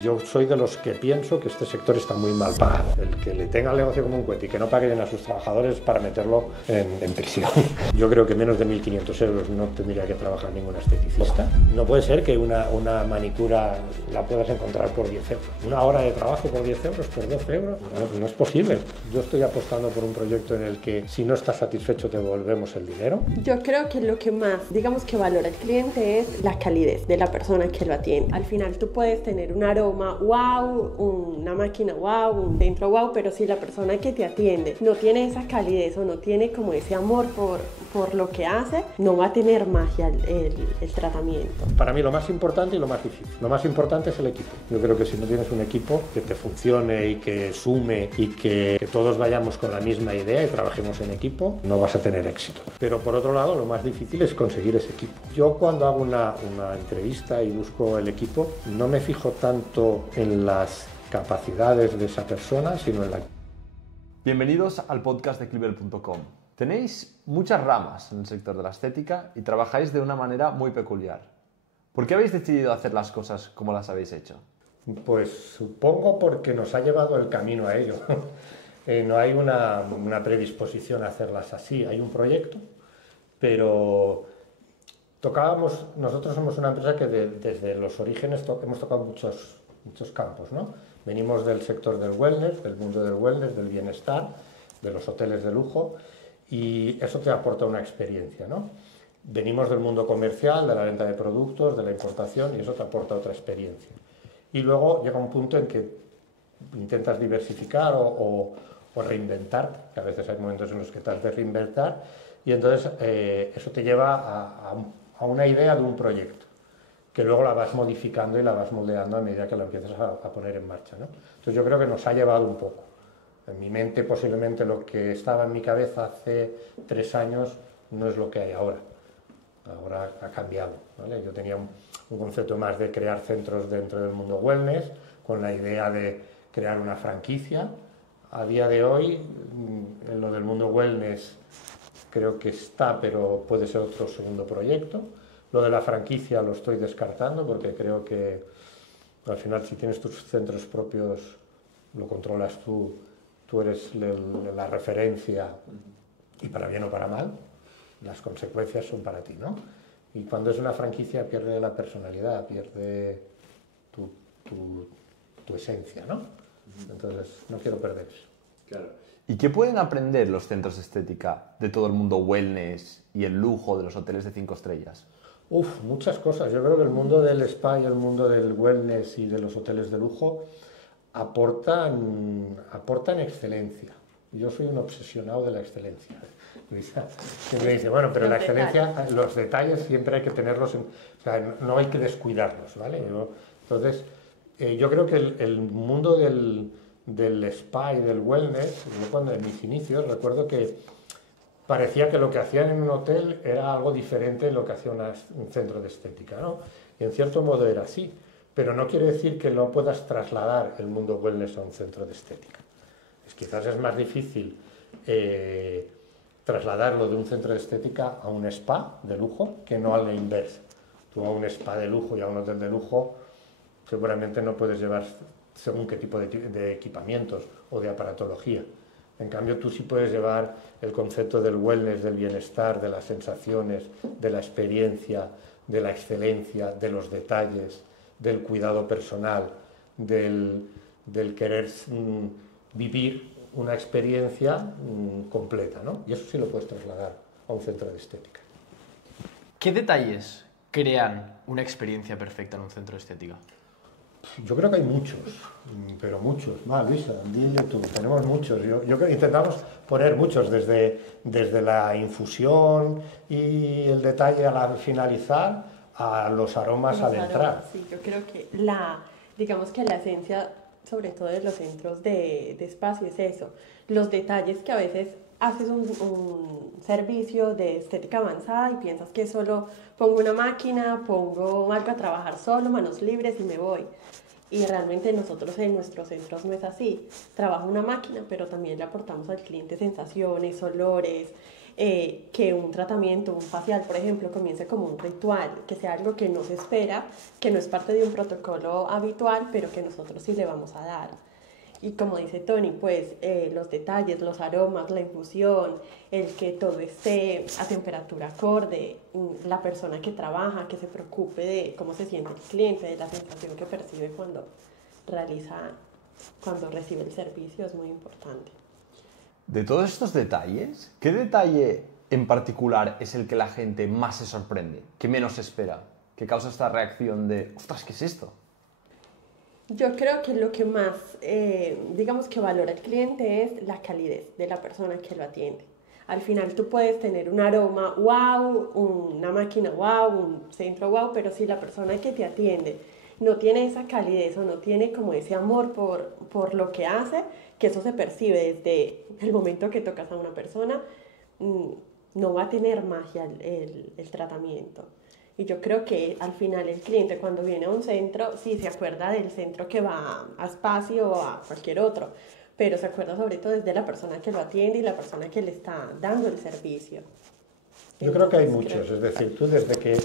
Yo soy de los que pienso que este sector está muy mal pagado. El que le tenga el negocio como un cohete y que no paguen a sus trabajadores para meterlo en prisión. Yo creo que menos de 1.500 euros no tendría que trabajar ningún esteticista. No puede ser que una manicura la puedas encontrar por 10 euros. Una hora de trabajo por 10 euros, por 12 euros. No es posible. Yo estoy apostando por un proyecto en el que si no estás satisfecho te devolvemos el dinero. Yo creo que lo que más, digamos, que valora el cliente es la calidez de la persona que lo atiende. Al final tú puedes tener un aroma wow, una máquina wow, un centro wow, pero si la persona que te atiende no tiene esa calidez o no tiene como ese amor por lo que hace, no va a tener magia el tratamiento. Para mí lo más importante y lo más difícil. Lo más importante es el equipo. Yo creo que si no tienes un equipo que te funcione y que sume y que todos vayamos con la misma idea y trabajemos en equipo, no vas a tener éxito. Pero por otro lado, lo más difícil es conseguir ese equipo. Yo cuando hago una entrevista y busco el equipo, no me fijo tanto en las capacidades de esa persona, sino en la... Bienvenidos al podcast de Cliver.com. Tenéis muchas ramas en el sector de la estética y trabajáis de una manera muy peculiar. ¿Por qué habéis decidido hacer las cosas como las habéis hecho? Pues supongo porque nos ha llevado el camino a ello. No hay una predisposición a hacerlas así. Hay un proyecto, pero nosotros somos una empresa que desde los orígenes hemos tocado muchos campos, ¿no? Venimos del sector del wellness, del mundo del wellness, del bienestar, de los hoteles de lujo, y eso te aporta una experiencia, ¿no? Venimos del mundo comercial, de la venta de productos, de la importación, y eso te aporta otra experiencia. Y luego llega un punto en que intentas diversificar o reinventar, que a veces hay momentos en los que te has de reinventar, y entonces eso te lleva a una idea de un proyecto, que luego la vas modificando y la vas moldeando a medida que la empiezas a poner en marcha, ¿no? Entonces yo creo que nos ha llevado un poco. En mi mente posiblemente lo que estaba en mi cabeza hace 3 años no es lo que hay ahora. Ahora ha cambiado, ¿vale? Yo tenía un concepto más de crear centros dentro del mundo wellness, con la idea de crear una franquicia. A día de hoy, en lo del mundo wellness creo que está, pero puede ser otro segundo proyecto. Lo de la franquicia lo estoy descartando porque creo que al final si tienes tus centros propios lo controlas tú eres la referencia y para bien o para mal las consecuencias son para ti, ¿no? Y cuando es una franquicia pierde la personalidad, pierde tu esencia, ¿no? Entonces no quiero perder eso. Claro. ¿Y qué pueden aprender los centros de estética de todo el mundo wellness y el lujo de los hoteles de 5 estrellas? Muchas cosas. Yo creo que el mundo del spa y el mundo del wellness y de los hoteles de lujo aportan excelencia. Yo soy un obsesionado de la excelencia. Luisa siempre dice, bueno, pero la excelencia, los detalles siempre hay que tenerlos, o sea, no hay que descuidarlos, ¿vale? Entonces, yo creo que el mundo del spa y del wellness, yo cuando en mis inicios recuerdo que parecía que lo que hacían en un hotel era algo diferente de lo que hacía un centro de estética, ¿no? Y en cierto modo era así, pero no quiere decir que no puedas trasladar el mundo wellness a un centro de estética. Quizás es más difícil trasladarlo de un centro de estética a un spa de lujo que no a la inversa. Tú a un spa de lujo y a un hotel de lujo seguramente no puedes llevar según qué tipo de equipamientos o de aparatología. En cambio, tú sí puedes llevar el concepto del wellness, del bienestar, de las sensaciones, de la experiencia, de la excelencia, de los detalles, del cuidado personal, del querer vivir una experiencia completa, ¿no? Y eso sí lo puedes trasladar a un centro de estética. ¿Qué detalles crean una experiencia perfecta en un centro de estética? Yo creo que hay muchos, pero muchos. Luisa, dile tú, tenemos muchos. Yo creo que intentamos poner muchos, desde la infusión y el detalle al finalizar, a los aromas al entrar. Sí, yo creo que digamos que la esencia, sobre todo de los centros de espacio, es eso. Los detalles que a veces haces un servicio de estética avanzada y piensas que solo pongo una máquina, pongo algo a trabajar solo, manos libres y me voy. Y realmente nosotros en nuestros centros no es así. Trabaja una máquina, pero también le aportamos al cliente sensaciones, olores, que un tratamiento, un facial, por ejemplo, comience como un ritual, que sea algo que no se espera, que no es parte de un protocolo habitual, pero que nosotros sí le vamos a dar. Y como dice Tony, pues los detalles, los aromas, la infusión, el que todo esté a temperatura acorde, la persona que trabaja, que se preocupe de cómo se siente el cliente, de la sensación que percibe cuando recibe el servicio, es muy importante. De todos estos detalles, ¿qué detalle en particular es el que la gente más se sorprende, que menos espera, que causa esta reacción de ¡ostras, qué es esto! Yo creo que lo que más, digamos que valora el cliente es la calidez de la persona que lo atiende. Al final tú puedes tener un aroma wow, una máquina wow, un centro wow, pero si la persona que te atiende no tiene esa calidez o no tiene como ese amor por lo que hace, que eso se percibe desde el momento que tocas a una persona, no va a tener magia el tratamiento. Y yo creo que al final el cliente cuando viene a un centro, sí se acuerda del centro que va a Espacio o a cualquier otro, pero se acuerda sobre todo desde la persona que lo atiende y la persona que le está dando el servicio. Yo creo que hay muchos, es decir, tú desde que,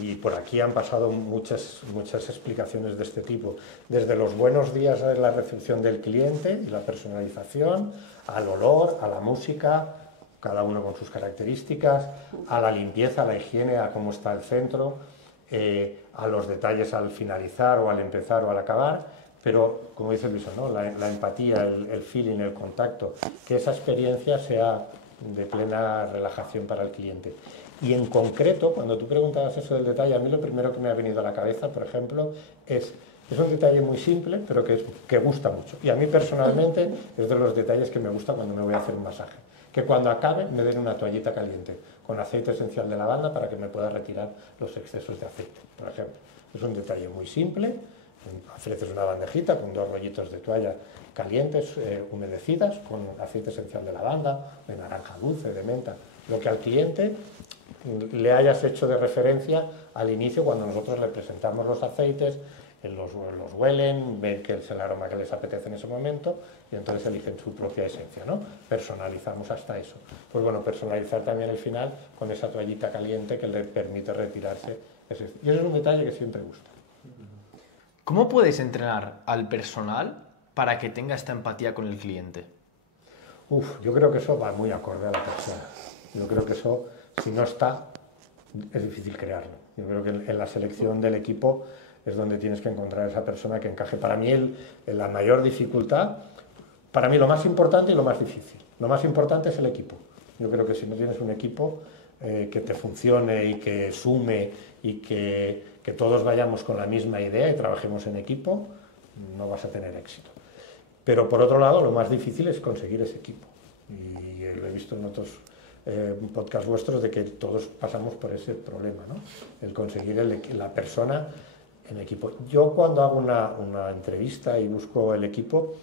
y por aquí han pasado muchas explicaciones de este tipo, desde los buenos días de la recepción del cliente y la personalización, al olor, a la música, cada uno con sus características, a la limpieza, a la higiene, a cómo está el centro, a los detalles al finalizar o al empezar o al acabar, pero como dice Luisa, ¿no? la empatía, el feeling, el contacto, que esa experiencia sea de plena relajación para el cliente. Y en concreto, cuando tú preguntabas eso del detalle, a mí lo primero que me ha venido a la cabeza, por ejemplo, es un detalle muy simple, pero que gusta mucho. Y a mí personalmente es de los detalles que me gusta cuando me voy a hacer un masaje. Que cuando acabe me den una toallita caliente con aceite esencial de lavanda para que me pueda retirar los excesos de aceite, por ejemplo. Es un detalle muy simple, ofreces una bandejita con 2 rollitos de toalla calientes, humedecidas, con aceite esencial de lavanda, de naranja dulce, de menta, lo que al cliente le hayas hecho de referencia al inicio cuando nosotros le presentamos los aceites, los huelen, ven que es el aroma que les apetece en ese momento y entonces eligen su propia esencia, ¿no? Personalizamos hasta eso. Pues bueno, personalizar también el final con esa toallita caliente que le permite retirarse. Y eso es un detalle que siempre gusta. ¿Cómo puedes entrenar al personal para que tenga esta empatía con el cliente? Yo creo que eso va muy acorde a la persona. Yo creo que eso, si no está, es difícil crearlo. Yo creo que en la selección del equipo es donde tienes que encontrar esa persona que encaje. Para mí, la mayor dificultad, para mí lo más importante y lo más difícil. Lo más importante es el equipo. Yo creo que si no tienes un equipo que te funcione y que sume y que todos vayamos con la misma idea y trabajemos en equipo, no vas a tener éxito. Pero por otro lado, lo más difícil es conseguir ese equipo. Y lo he visto en otros podcasts vuestros de que todos pasamos por ese problema, ¿no? El conseguir la persona en equipo. Yo cuando hago una entrevista y busco el equipo,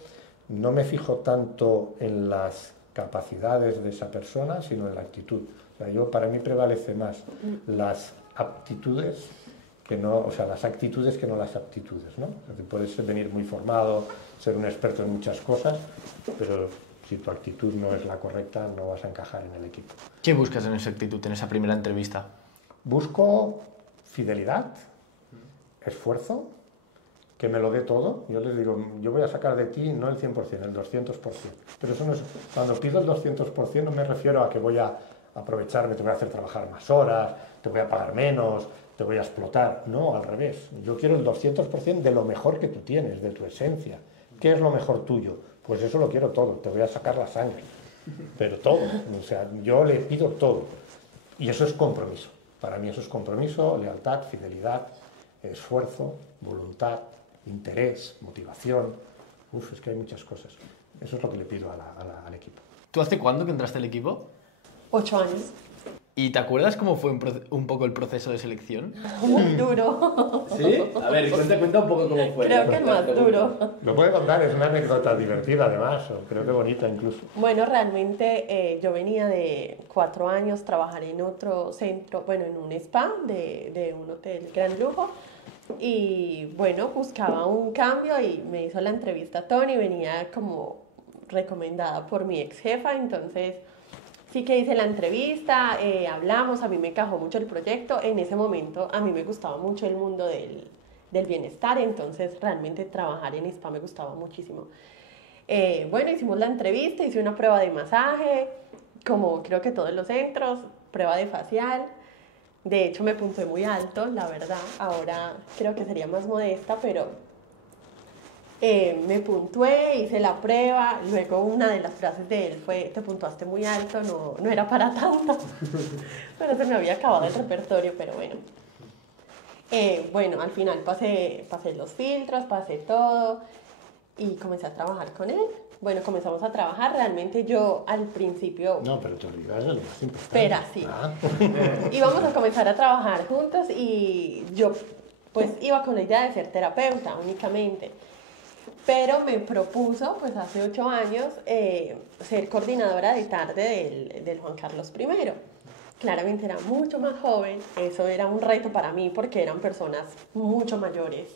no me fijo tanto en las capacidades de esa persona, sino en la actitud. O sea, para mí prevalece más las aptitudes que no, o sea, las actitudes que no las aptitudes, ¿no? O sea, puedes venir muy formado, ser un experto en muchas cosas, pero si tu actitud no es la correcta, no vas a encajar en el equipo. ¿Qué buscas en esa actitud, en esa primera entrevista? Busco fidelidad, esfuerzo, que me lo dé todo. Yo les digo, yo voy a sacar de ti no el 100%, el 200%. Pero eso no es, cuando pido el 200% no me refiero a que voy a aprovecharme, te voy a hacer trabajar más horas, te voy a pagar menos, te voy a explotar. No, al revés. Yo quiero el 200% de lo mejor que tú tienes, de tu esencia. ¿Qué es lo mejor tuyo? Pues eso lo quiero todo, te voy a sacar la sangre. Pero todo, o sea, yo le pido todo. Y eso es compromiso. Para mí eso es compromiso, lealtad, fidelidad, esfuerzo, voluntad, interés, motivación. Es que hay muchas cosas. Eso es lo que le pido al equipo. ¿Tú hace cuándo que entraste al equipo? 8 años. ¿Y te acuerdas cómo fue un poco el proceso de selección? Muy duro. ¿Sí? A ver, cuenta un poco cómo fue. Creo que el más duro. Lo puede contar, es una anécdota divertida además, o creo que bonita incluso. Bueno, realmente yo venía de 4 años trabajar en otro centro, bueno, en un spa de un hotel gran lujo. Y bueno, buscaba un cambio y me hizo la entrevista Tony, venía como recomendada por mi ex jefa, entonces sí que hice la entrevista, hablamos, a mí me encajó mucho el proyecto. En ese momento a mí me gustaba mucho el mundo del bienestar, entonces realmente trabajar en spa me gustaba muchísimo. Bueno, hicimos la entrevista, hice una prueba de masaje, como creo que todos los centros, prueba de facial. De hecho, me puntué muy alto, la verdad. Ahora creo que sería más modesta, pero me puntué, hice la prueba. Luego una de las frases de él fue, te puntuaste muy alto, no era para tanto. Pero se me había acabado el repertorio, pero bueno. Bueno, al final pasé los filtros, pasé todo y comencé a trabajar con él. Bueno, comenzamos a trabajar. Realmente yo al principio... No, pero te olvidas de lo más importante. Espera, sí. Íbamos a comenzar a trabajar juntos y yo pues iba con la idea de ser terapeuta únicamente. Pero me propuso, pues hace 8 años, ser coordinadora de tarde del Juan Carlos I. Claramente era mucho más joven, eso era un reto para mí porque eran personas mucho mayores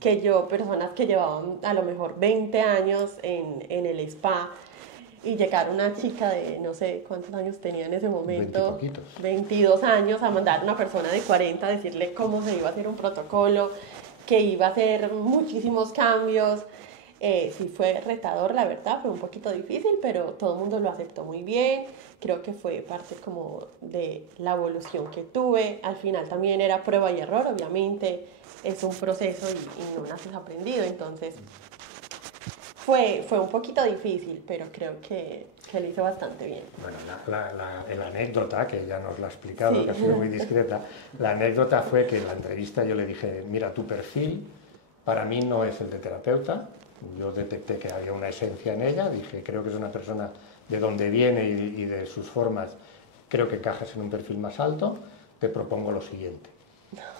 que yo, personas que llevaban a lo mejor 20 años en el spa, y llegar una chica de no sé cuántos años tenía en ese momento, 22 años, a mandar a una persona de 40 a decirle cómo se iba a hacer un protocolo, que iba a hacer muchísimos cambios. Sí fue retador, la verdad, fue un poquito difícil, pero todo el mundo lo aceptó muy bien. Creo que fue parte como de la evolución que tuve. Al final también era prueba y error, obviamente es un proceso y no naces aprendido, entonces fue un poquito difícil, pero creo que lo hizo bastante bien. Bueno, la anécdota, que ya nos la ha explicado, Sí. que ha sido muy discreta, la anécdota fue que en la entrevista yo le dije, mira, tu perfil para mí no es el de terapeuta. Yo detecté que había una esencia en ella, dije, creo que es una persona de donde viene y de sus formas, creo que encajas en un perfil más alto, te propongo lo siguiente.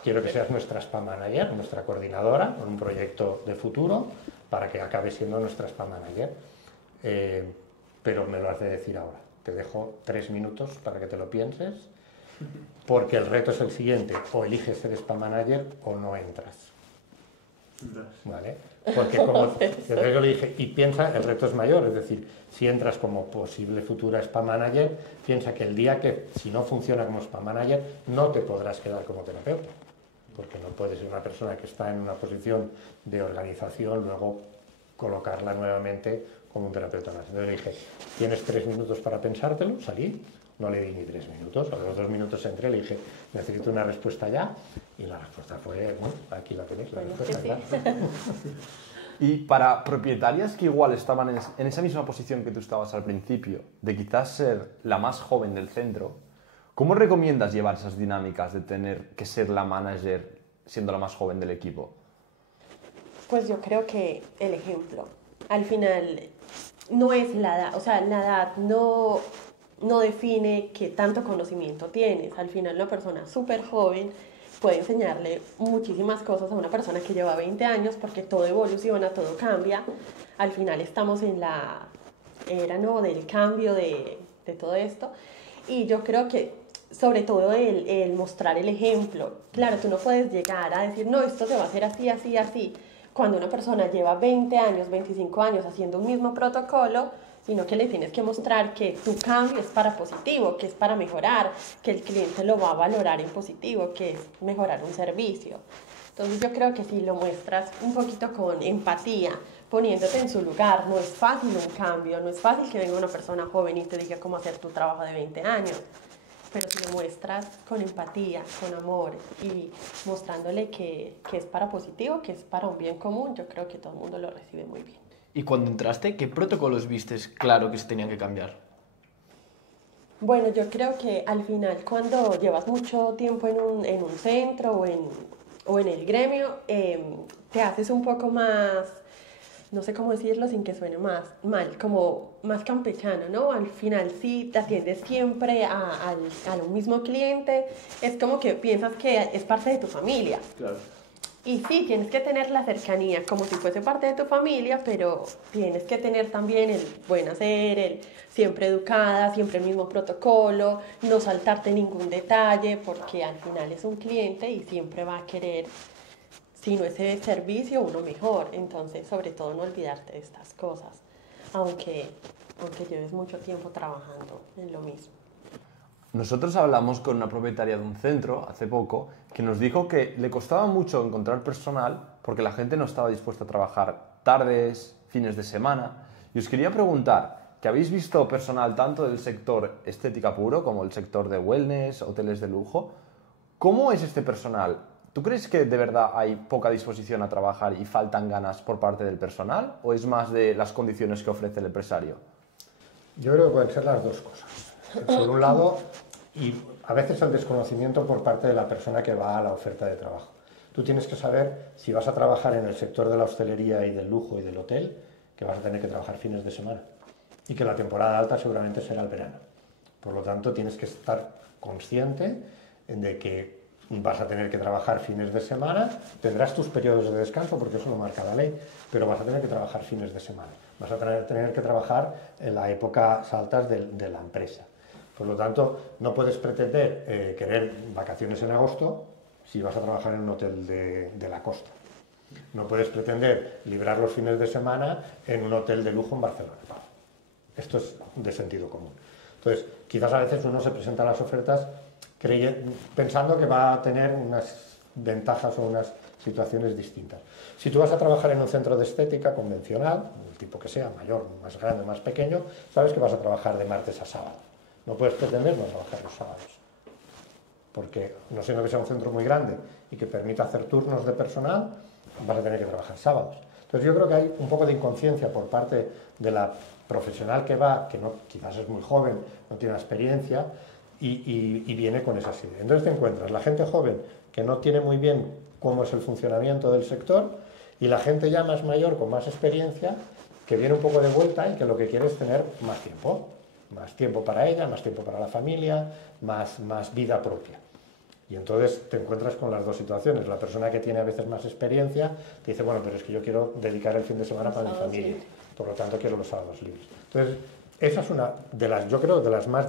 Quiero que seas nuestra spa manager, nuestra coordinadora, con un proyecto de futuro, para que acabe siendo nuestra spa manager. Pero me lo has de decir ahora. Te dejo 3 minutos para que te lo pienses, porque el reto es el siguiente, o eliges ser spa manager o no entras. ¿Vale? Porque entonces yo le dije, y piensa, el reto es mayor, es decir, si entras como posible futura spa manager, piensa que el día que, si no funciona como spa manager, no te podrás quedar como terapeuta, porque no puedes ser una persona que está en una posición de organización, luego colocarla nuevamente como un terapeuta más. Entonces le dije, tienes 3 minutos para pensártelo, salí, no le di ni 3 minutos, a los 2 minutos entré, le dije, necesito una respuesta ya, y la respuesta fue, bueno, aquí la tenéis, la respuesta, sí. claro. Y para propietarias que igual estaban en esa misma posición que tú estabas al principio, de quizás ser la más joven del centro, ¿cómo recomiendas llevar esas dinámicas de tener que ser la manager siendo la más joven del equipo? Pues yo creo que el ejemplo, al final no es la edad, o sea, la edad no define qué tanto conocimiento tienes. Al final una persona súper joven puede enseñarle muchísimas cosas a una persona que lleva 20 años, porque todo evoluciona, todo cambia. Al final estamos en la era, ¿no?, del cambio de todo esto, y yo creo que sobre todo el mostrar el ejemplo. Claro, tú no puedes llegar a decir, no, esto se va a hacer así, así, así, cuando una persona lleva 20 años, 25 años haciendo un mismo protocolo, sino que le tienes que mostrar que tu cambio es para positivo, que es para mejorar, que el cliente lo va a valorar en positivo, que es mejorar un servicio. Entonces yo creo que si lo muestras un poquito con empatía, poniéndote en su lugar, no es fácil un cambio, no es fácil que venga una persona joven y te diga cómo hacer tu trabajo de 20 años, pero si lo muestras con empatía, con amor y mostrándole que es para positivo, que es para un bien común, yo creo que todo el mundo lo recibe muy bien. Y cuando entraste, ¿qué protocolos vistes claro que se tenían que cambiar? Bueno, yo creo que al final cuando llevas mucho tiempo en un centro o en el gremio, te haces un poco más, no sé cómo decirlo sin que suene más mal, como más campechano, ¿no? Al final si te atiendes siempre a un mismo cliente, es como que piensas que es parte de tu familia. Claro. Y sí, tienes que tener la cercanía como si fuese parte de tu familia, pero tienes que tener también el buen hacer, el siempre educada, siempre el mismo protocolo, no saltarte ningún detalle, porque al final es un cliente y siempre va a querer, si no ese servicio, uno mejor. Entonces, sobre todo, no olvidarte de estas cosas. Aunque aunque lleves mucho tiempo trabajando en lo mismo. Nosotros hablamos con una propietaria de un centro hace poco que nos dijo que le costaba mucho encontrar personal porque la gente no estaba dispuesta a trabajar tardes, fines de semana. Y os quería preguntar, que habéis visto personal tanto del sector estética puro como el sector de wellness, hoteles de lujo, ¿cómo es este personal? ¿Tú crees que de verdad hay poca disposición a trabajar y faltan ganas por parte del personal o es más de las condiciones que ofrece el empresario? Yo creo que pueden ser las dos cosas. Por un lado, y a veces el desconocimiento por parte de la persona que va a la oferta de trabajo. Tú tienes que saber si vas a trabajar en el sector de la hostelería y del lujo y del hotel, que vas a tener que trabajar fines de semana y que la temporada alta seguramente será el verano. Por lo tanto, tienes que estar consciente de que vas a tener que trabajar fines de semana, tendrás tus periodos de descanso porque eso lo marca la ley, pero vas a tener que trabajar fines de semana, vas a tener que trabajar en la época altas de la empresa. Por lo tanto, no puedes pretender querer vacaciones en agosto si vas a trabajar en un hotel de la costa. No puedes pretender librar los fines de semana en un hotel de lujo en Barcelona. Esto es de sentido común. Entonces, quizás a veces uno se presenta a las ofertas pensando que va a tener unas ventajas o unas situaciones distintas. Si tú vas a trabajar en un centro de estética convencional, del tipo que sea, mayor, más grande, más pequeño, sabes que vas a trabajar de martes a sábado. No puedes pretender no trabajar los sábados, porque no siendo que sea un centro muy grande y que permita hacer turnos de personal, vas a tener que trabajar sábados. Entonces yo creo que hay un poco de inconsciencia por parte de la profesional que va, que no, quizás es muy joven, no tiene experiencia y viene con esa idea. Entonces te encuentras la gente joven que no tiene muy bien cómo es el funcionamiento del sector y la gente ya más mayor con más experiencia que viene un poco de vuelta y que lo que quiere es tener más tiempo para ella, más tiempo para la familia, más vida propia. Y entonces te encuentras con las dos situaciones. La persona que tiene a veces más experiencia te dice, bueno, pero es que yo quiero dedicar el fin de semana para mi familia, por lo tanto quiero los sábados libres. Entonces, esa es una de las, yo creo, de las más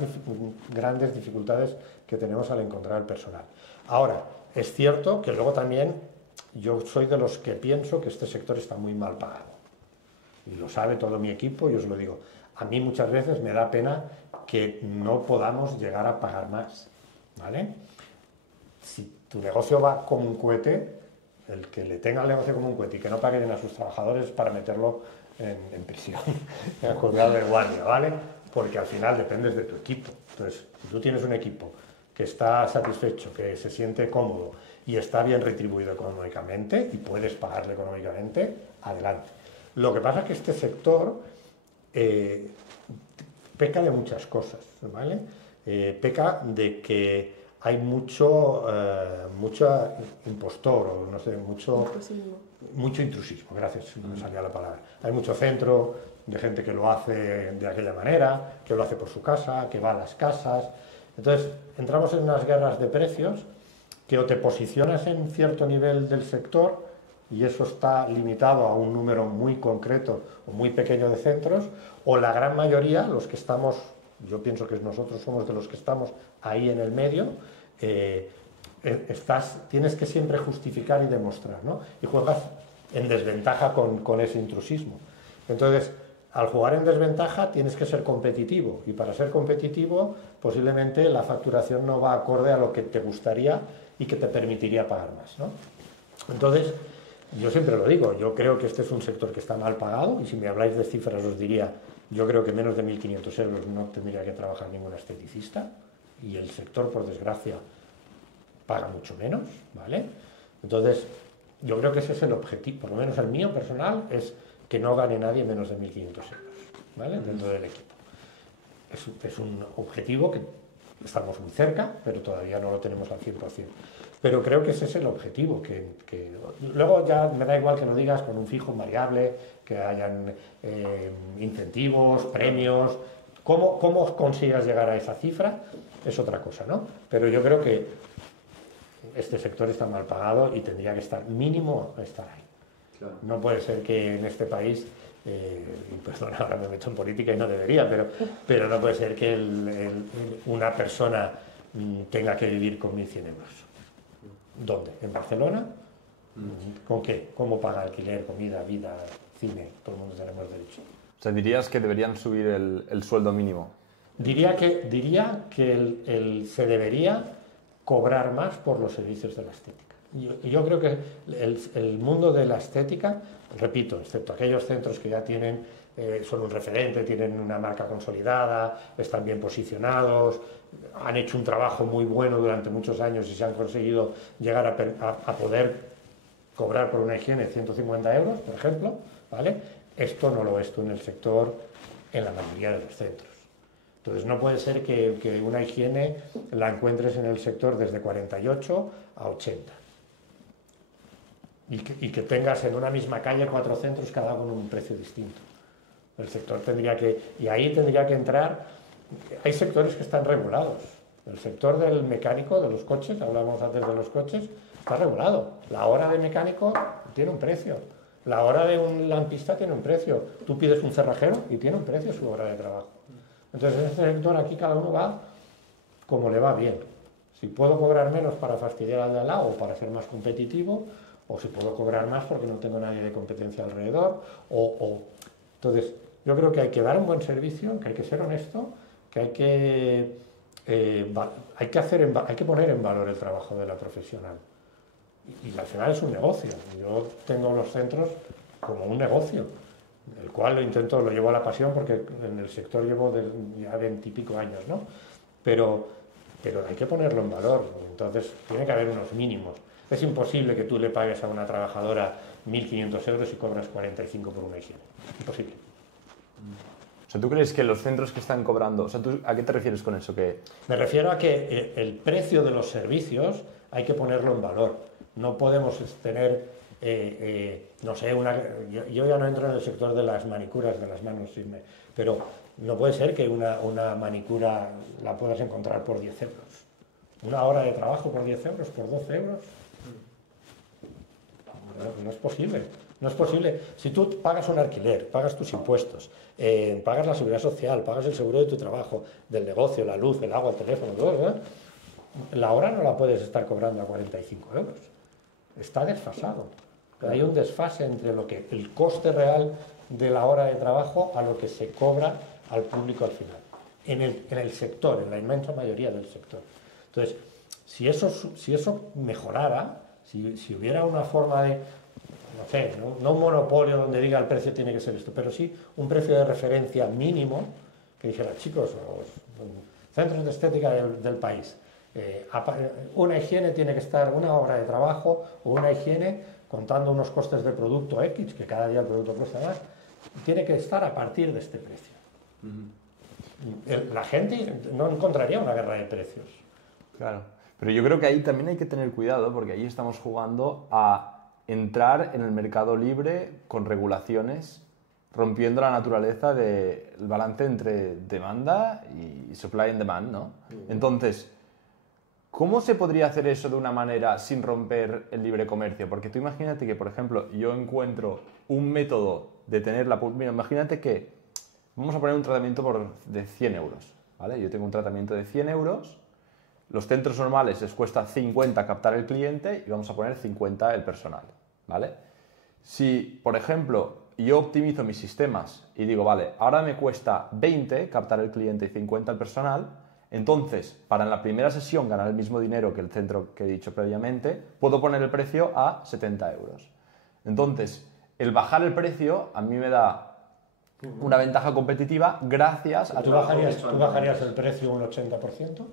grandes dificultades que tenemos al encontrar el personal. Ahora, es cierto que luego también yo soy de los que pienso que este sector está muy mal pagado. Y lo sabe todo mi equipo y os lo digo. A mí muchas veces me da pena que no podamos llegar a pagar más, ¿vale? Si tu negocio va como un cohete, el que le tenga el negocio como un cohete y que no pague bien a sus trabajadores para meterlo en prisión, en el juzgado de guardia, ¿vale? Porque al final dependes de tu equipo. Entonces, si tú tienes un equipo que está satisfecho, que se siente cómodo y está bien retribuido económicamente y puedes pagarle económicamente, adelante. Lo que pasa es que este sector peca de muchas cosas, ¿vale? Peca de que hay mucho impostor, o no sé, mucho intrusismo, gracias, no me salía la palabra. Hay mucho centro de gente que lo hace de aquella manera, que lo hace por su casa, que va a las casas. Entonces, entramos en unas guerras de precios que o te posicionas en cierto nivel del sector y eso está limitado a un número muy concreto o muy pequeño de centros, o la gran mayoría, los que estamos, yo pienso que nosotros somos de los que estamos ahí en el medio, tienes que siempre justificar y demostrar, ¿no? Y juegas en desventaja con ese intrusismo. Entonces, al jugar en desventaja tienes que ser competitivo y para ser competitivo posiblemente la facturación no va acorde a lo que te gustaría y que te permitiría pagar más, ¿no? Entonces, yo siempre lo digo, yo creo que este es un sector que está mal pagado y si me habláis de cifras os diría, yo creo que menos de 1.500 euros no tendría que trabajar ningún esteticista y el sector, por desgracia, paga mucho menos, ¿vale? Entonces, yo creo que ese es el objetivo, por lo menos el mío personal, es que no gane nadie menos de 1.500 euros, ¿vale? Dentro del equipo. Es un objetivo que estamos muy cerca, pero todavía no lo tenemos al 100%. Pero creo que ese es el objetivo, que luego ya me da igual que lo digas con un fijo, un variable, que hayan incentivos, premios, cómo consigas llegar a esa cifra es otra cosa, ¿no? Pero yo creo que este sector está mal pagado y tendría que estar mínimo estar ahí. Claro. No puede ser que en este país, y perdón, ahora me meto en política y no debería, pero no puede ser que una persona tenga que vivir con 1.100 euros. ¿Dónde? ¿En Barcelona? ¿Con qué? ¿Cómo paga alquiler, comida, vida, cine? Todo el mundo tenemos derecho. O sea, dirías que deberían subir el sueldo mínimo. Diría que se debería cobrar más por los servicios de la estética. Yo creo que el mundo de la estética, repito, excepto aquellos centros que ya tienen, son un referente, tienen una marca consolidada, están bien posicionados, han hecho un trabajo muy bueno durante muchos años y se han conseguido llegar a poder cobrar por una higiene 150 euros, por ejemplo, ¿vale? Esto no lo es tú en el sector, en la mayoría de los centros. Entonces no puede ser que una higiene la encuentres en el sector desde 48 a 80 y que tengas en una misma calle 4 centros cada uno con un precio distinto. El sector tendría que, y ahí tendría que entrar, hay sectores que están regulados. El sector del mecánico, de los coches, hablábamos antes de los coches, está regulado. La hora de mecánico tiene un precio, la hora de un lampista tiene un precio. Tú pides un cerrajero y tiene un precio su hora de trabajo. Entonces en este sector aquí cada uno va como le va bien. Si puedo cobrar menos para fastidiar al de al lado o para ser más competitivo, o si puedo cobrar más porque no tengo nadie de competencia alrededor, Entonces yo creo que hay que dar un buen servicio, que hay que ser honesto, que hay que poner en valor el trabajo de la profesional. Y al final es un negocio. Yo tengo los centros como un negocio, el cual lo llevo a la pasión porque en el sector llevo ya 20 y pico años, ¿no? Pero hay que ponerlo en valor, entonces tiene que haber unos mínimos. Es imposible que tú le pagues a una trabajadora 1.500 euros y cobras 45 por una higiene. Imposible. O sea, ¿tú crees que los centros que están cobrando... O sea, ¿a qué te refieres con eso? Me refiero a que el precio de los servicios hay que ponerlo en valor. No podemos tener... no sé, yo ya no entro en el sector de las manicuras, de las manos, pero no puede ser que una manicura la puedas encontrar por 10 euros. Una hora de trabajo por 10 euros, por 12 euros. No es posible. No es posible. Si tú pagas un alquiler, pagas tus impuestos, pagas la seguridad social, pagas el seguro de tu trabajo, del negocio, la luz, el agua, el teléfono, todo, ¿verdad? La hora no la puedes estar cobrando a 45 euros. Está desfasado. Hay un desfase entre el coste real de la hora de trabajo a lo que se cobra al público al final. En el sector, en la inmensa mayoría del sector. Entonces, si eso mejorara, si hubiera una forma de, no sé, no un monopolio donde diga el precio tiene que ser esto, pero sí un precio de referencia mínimo, que dijera, chicos, los centros de estética del país, una higiene tiene que estar una hora de trabajo o una higiene contando unos costes de producto X, que cada día el producto cuesta más, tiene que estar a partir de este precio. La gente no encontraría una guerra de precios. Claro, pero yo creo que ahí también hay que tener cuidado porque ahí estamos jugando a entrar en el mercado libre con regulaciones, rompiendo la naturaleza del balance entre demanda y supply and demand, ¿no? Entonces, ¿cómo se podría hacer eso de una manera sin romper el libre comercio? Porque tú imagínate que, por ejemplo, yo encuentro un método de tener la... Mira, imagínate que vamos a poner un tratamiento de 100 euros, ¿vale? Yo tengo un tratamiento de 100 euros, los centros normales les cuesta 50 captar el cliente y vamos a poner 50 el personal, ¿vale? Si, por ejemplo, yo optimizo mis sistemas y digo, vale, ahora me cuesta 20 captar el cliente y 50 el personal, entonces, para en la primera sesión ganar el mismo dinero que el centro que he dicho previamente, puedo poner el precio a 70 euros. Entonces, el bajar el precio a mí me da una ventaja competitiva gracias a... ¿Tú bajarías el precio un 80%?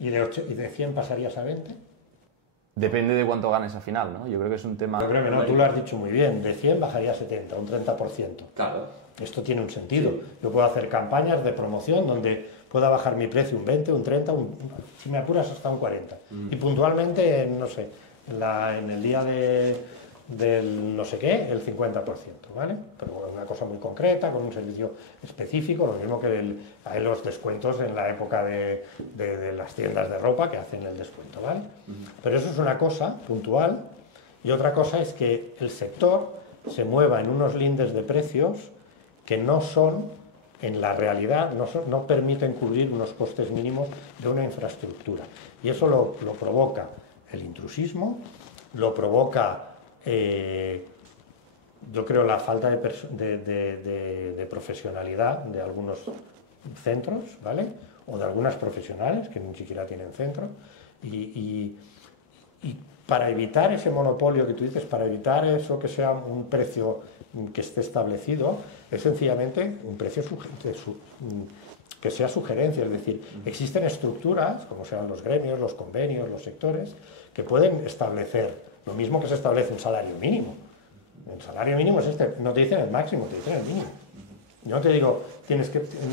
¿Y de 100 pasarías a 20? Depende de cuánto ganes al final, ¿no? Yo creo que es un tema... Yo creo que no, tú lo has dicho muy bien. De 100 bajaría a 70, un 30%. Claro. Esto tiene un sentido. Yo puedo hacer campañas de promoción donde pueda bajar mi precio un 20, un 30, si me apuras hasta un 40. Y puntualmente, no sé, en el día del no sé qué, el 50%, ¿vale? Pero una cosa muy concreta, con un servicio específico, lo mismo que hay los descuentos en la época de las tiendas de ropa que hacen el descuento, ¿vale? Pero eso es una cosa puntual, y otra cosa es que el sector se mueva en unos lindes de precios que no son, en la realidad, no permiten cubrir unos costes mínimos de una infraestructura. Y eso lo provoca el intrusismo, lo provoca yo creo la falta de profesionalidad de algunos centros, ¿vale? O de algunas profesionales que ni siquiera tienen centro, y para evitar ese monopolio que tú dices, para evitar eso que sea un precio que esté establecido, es sencillamente un precio que sea sugerencia, es decir, existen estructuras, como sean los gremios, los convenios, los sectores, que pueden establecer lo mismo que se establece un salario mínimo. El salario mínimo es no te dicen el máximo, te dicen el mínimo. Yo no te digo,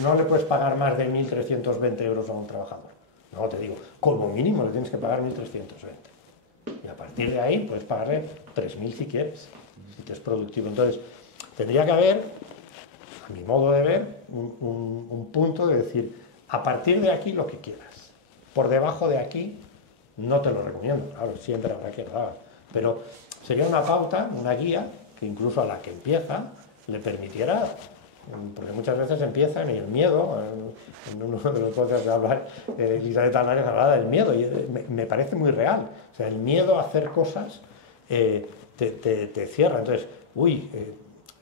no le puedes pagar más de 1.320 euros a un trabajador. No, te digo, como mínimo le tienes que pagar 1.320. Y a partir de ahí puedes pagarle 3.000 si quieres, si te es productivo. Entonces, tendría que haber, a mi modo de ver, un punto de decir, a partir de aquí lo que quieras. Por debajo de aquí no te lo recomiendo, claro, siempre habrá que lo haga. Pero sería una pauta, una guía, que incluso a la que empieza le permitiera, porque muchas veces empiezan y el miedo, en uno de los podcasts de hablar, Elizabeth Álvarez hablaba del miedo, y me parece muy real. O sea, el miedo a hacer cosas te cierra. Entonces,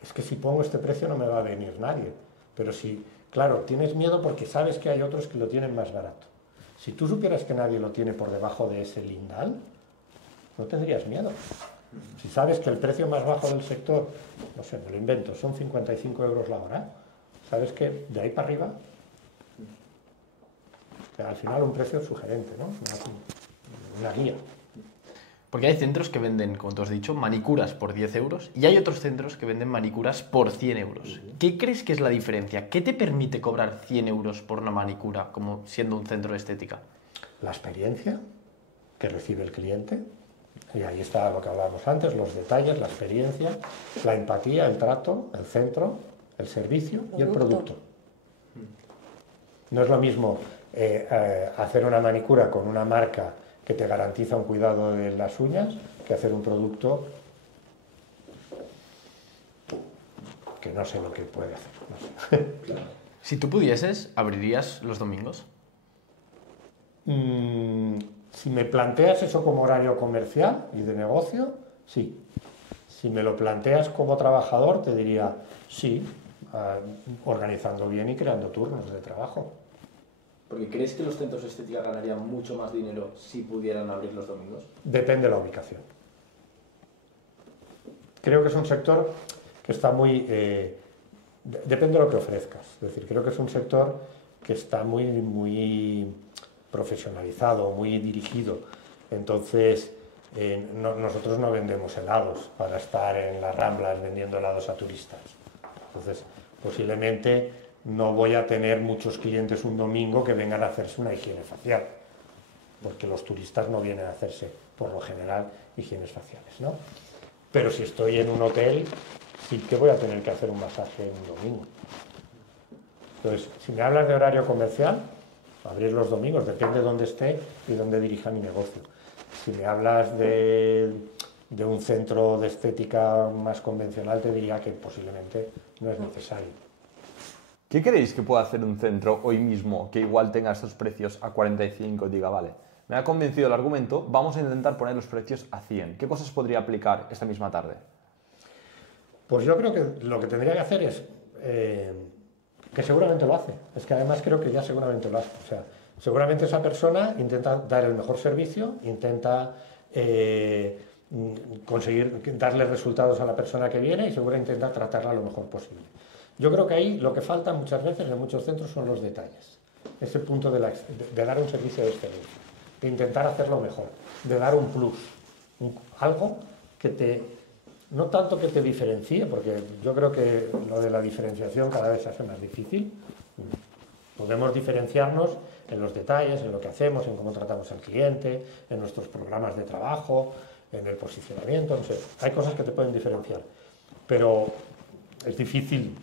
es que si pongo este precio no me va a venir nadie. Pero si, claro, tienes miedo porque sabes que hay otros que lo tienen más barato. Si tú supieras que nadie lo tiene por debajo de ese lindal, no tendrías miedo. Si sabes que el precio más bajo del sector, no sé, me lo invento, son 55 euros la hora, sabes que de ahí para arriba, al final un precio sugerente, ¿no? Una guía. Porque hay centros que venden, como tú has dicho, manicuras por 10 euros y hay otros centros que venden manicuras por 100 euros. ¿Qué crees que es la diferencia? ¿Qué te permite cobrar 100 euros por una manicura como siendo un centro de estética? La experiencia que recibe el cliente. Y ahí está lo que hablábamos antes, los detalles, la experiencia, la empatía, el trato, el centro, el servicio y el producto. No es lo mismo hacer una manicura con una marca que te garantiza un cuidado de las uñas que hacer un producto que no sé lo que puede hacer. No sé. Si tú pudieses, ¿abrirías los domingos? Si me planteas eso como horario comercial y de negocio, sí. Si me lo planteas como trabajador, te diría sí, organizando bien y creando turnos de trabajo. Porque ¿crees que los centros de estética ganarían mucho más dinero si pudieran abrir los domingos? Depende de la ubicación. Creo que es un sector que está muy... depende de lo que ofrezcas. Es decir, creo que es un sector que está muy profesionalizado, muy dirigido. Entonces, nosotros no vendemos helados para estar en las Ramblas vendiendo helados a turistas. Entonces, posiblemente no voy a tener muchos clientes un domingo que vengan a hacerse una higiene facial, porque los turistas no vienen a hacerse, por lo general, higienes faciales, ¿no? Pero si estoy en un hotel, sí que voy a tener que hacer un masaje un domingo. Entonces, si me hablas de horario comercial, abrir los domingos, depende de dónde esté y dónde dirija mi negocio. Si me hablas de un centro de estética más convencional, te diría que posiblemente no es necesario. ¿Qué creéis que puede hacer un centro hoy mismo que igual tenga estos precios a 45 y diga, vale, me ha convencido el argumento, vamos a intentar poner los precios a 100? ¿Qué cosas podría aplicar esta misma tarde? Pues yo creo que lo que tendría que hacer es, que seguramente lo hace, es que además creo que ya seguramente lo hace. O sea, seguramente esa persona intenta dar el mejor servicio, intenta conseguir darle resultados a la persona que viene y seguramente intenta tratarla lo mejor posible. Yo creo que ahí lo que falta muchas veces en muchos centros son los detalles. Ese punto de dar un servicio de excelencia, de intentar hacerlo mejor, de dar un plus, algo que no tanto que te diferencie, porque yo creo que lo de la diferenciación cada vez se hace más difícil. Podemos diferenciarnos en los detalles, en lo que hacemos, en cómo tratamos al cliente, en nuestros programas de trabajo, en el posicionamiento, no sé. Hay cosas que te pueden diferenciar, pero es difícil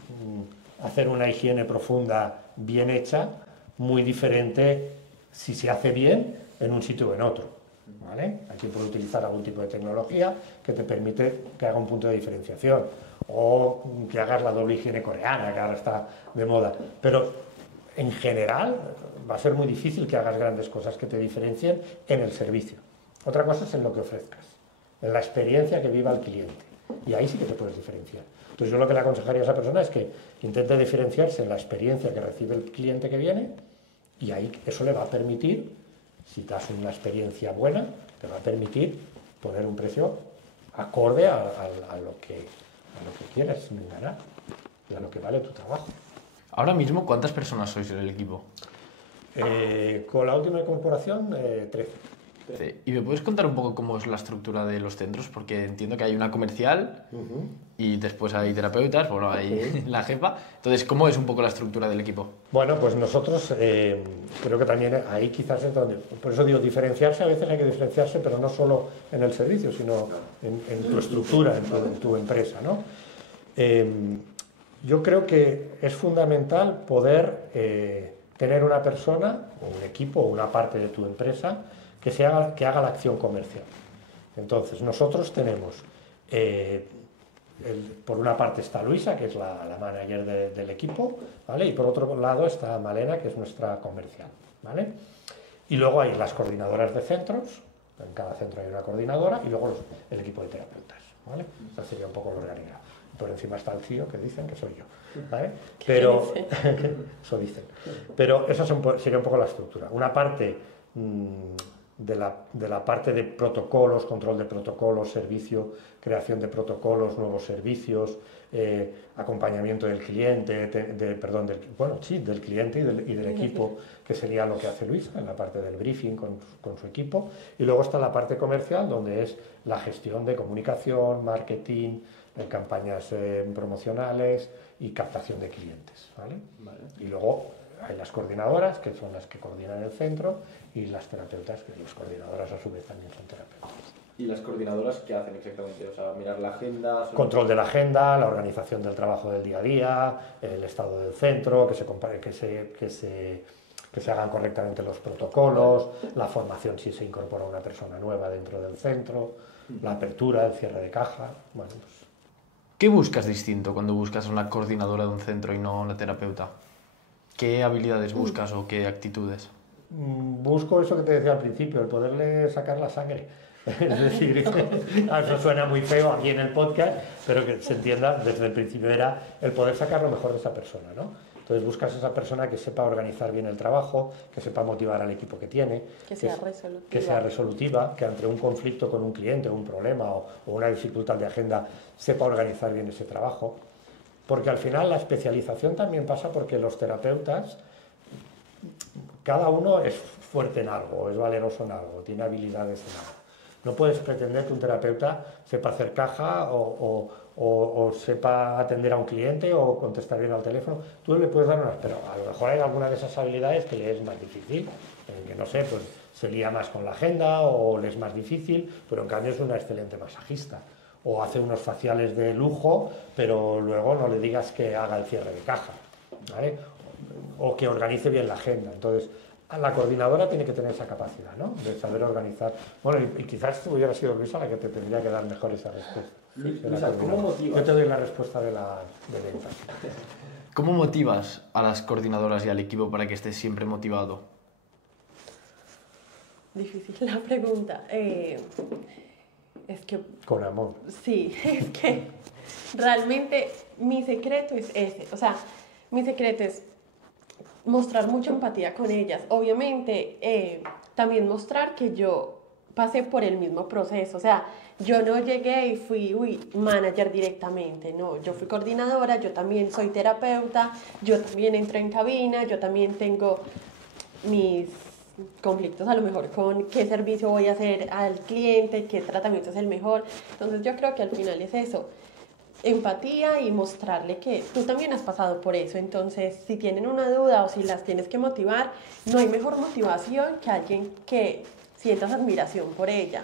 hacer una higiene profunda bien hecha, muy diferente si se hace bien en un sitio o en otro, ¿vale? Aquí puedes utilizar algún tipo de tecnología que te permite que haga un punto de diferenciación, o que hagas la doble higiene coreana, que ahora está de moda, pero en general va a ser muy difícil que hagas grandes cosas que te diferencien en el servicio. Otra cosa es en lo que ofrezcas, en la experiencia que viva el cliente. Y ahí sí que te puedes diferenciar. Entonces yo lo que le aconsejaría a esa persona es que intente diferenciarse en la experiencia que recibe el cliente que viene, y ahí eso le va a permitir, si te das una experiencia buena, te va a permitir poner un precio acorde a lo que quieres ganar y a lo que vale tu trabajo. Ahora mismo, ¿cuántas personas sois en el equipo? Con la última incorporación, 13. ¿Y me puedes contar un poco cómo es la estructura de los centros? Porque entiendo que hay una comercial y después hay terapeutas, bueno, hay la jefa. Entonces, ¿cómo es un poco la estructura del equipo? Bueno, pues nosotros creo que también ahí quizás es donde, por eso digo, diferenciarse, a veces hay que diferenciarse, pero no solo en el servicio, sino en tu estructura, en tu empresa, ¿no? Yo creo que es fundamental poder tener una persona, o un equipo, o una parte de tu empresa, que haga la acción comercial. Entonces, nosotros tenemos, por una parte está Luisa, que es la manager del equipo, ¿vale? Y por otro lado está Malena, que es nuestra comercial, ¿vale? Y luego hay las coordinadoras de centros, en cada centro hay una coordinadora, y luego el equipo de terapeutas, ¿vale? Ese sería un poco el organigrama. Por encima está el CEO, que dicen que soy yo, ¿vale? Pero, eso dicen. Pero esa sería un poco la estructura. Una parte de la parte de protocolos, control de protocolos, servicio, creación de protocolos, nuevos servicios, acompañamiento del cliente, del cliente y del equipo, que sería lo que hace Luisa en la parte del briefing con su equipo. Y luego está la parte comercial, donde es la gestión de comunicación, marketing, campañas promocionales y captación de clientes, ¿vale? Y luego hay las coordinadoras, que son las que coordinan el centro, y las terapeutas, que las coordinadoras a su vez también son terapeutas. ¿Y las coordinadoras qué hacen exactamente? O sea, mirar la agenda... Control de la agenda, la organización del trabajo del día a día, el estado del centro, que se hagan correctamente los protocolos, la formación si se incorpora una persona nueva dentro del centro, la apertura, el cierre de caja, bueno, pues... ¿Qué buscas distinto cuando buscas una coordinadora de un centro y no una terapeuta? ¿Qué habilidades buscas o qué actitudes? Busco eso que te decía al principio, el poderle sacar la sangre. Es decir, eso suena muy feo aquí en el podcast, pero que se entienda, desde el principio era el poder sacar lo mejor de esa persona, ¿no? Entonces buscas esa persona que sepa organizar bien el trabajo, que sepa motivar al equipo que tiene, que sea resolutiva, que ante un conflicto con un cliente, un problema o una dificultad de agenda, sepa organizar bien ese trabajo. Porque al final la especialización también pasa porque los terapeutas, cada uno es fuerte en algo, es valeroso en algo, tiene habilidades en algo. No puedes pretender que un terapeuta sepa hacer caja o sepa atender a un cliente o contestar bien al teléfono. Tú le puedes dar unas, pero a lo mejor hay alguna de esas habilidades que le es más difícil, que no sé, pues se lía más con la agenda o le es más difícil, pero en cambio es una excelente masajista. O hace unos faciales de lujo, pero luego no le digas que haga el cierre de caja, ¿vale? O que organice bien la agenda. Entonces, la coordinadora tiene que tener esa capacidad, ¿no? De saber organizar. Bueno, y quizás tú hubieras sido Luisa la que te tendría que dar mejor esa respuesta. Luisa, ¿cómo motivas? Yo te doy la respuesta de ventas. ¿Cómo motivas a las coordinadoras y al equipo para que estés siempre motivado? Difícil la pregunta. Es que... Con amor. Sí, es que realmente mi secreto es ese. O sea, mi secreto es mostrar mucha empatía con ellas. Obviamente, también mostrar que yo pasé por el mismo proceso. O sea, yo no llegué y fui manager directamente. No, yo fui coordinadora, yo también soy terapeuta, yo también entré en cabina, yo también tengo mis conflictos a lo mejor con qué servicio voy a hacer al cliente, qué tratamiento es el mejor. Entonces yo creo que al final es eso, empatía y mostrarle que tú también has pasado por eso. Entonces si tienen una duda o si las tienes que motivar, no hay mejor motivación que alguien que sientas admiración por ella,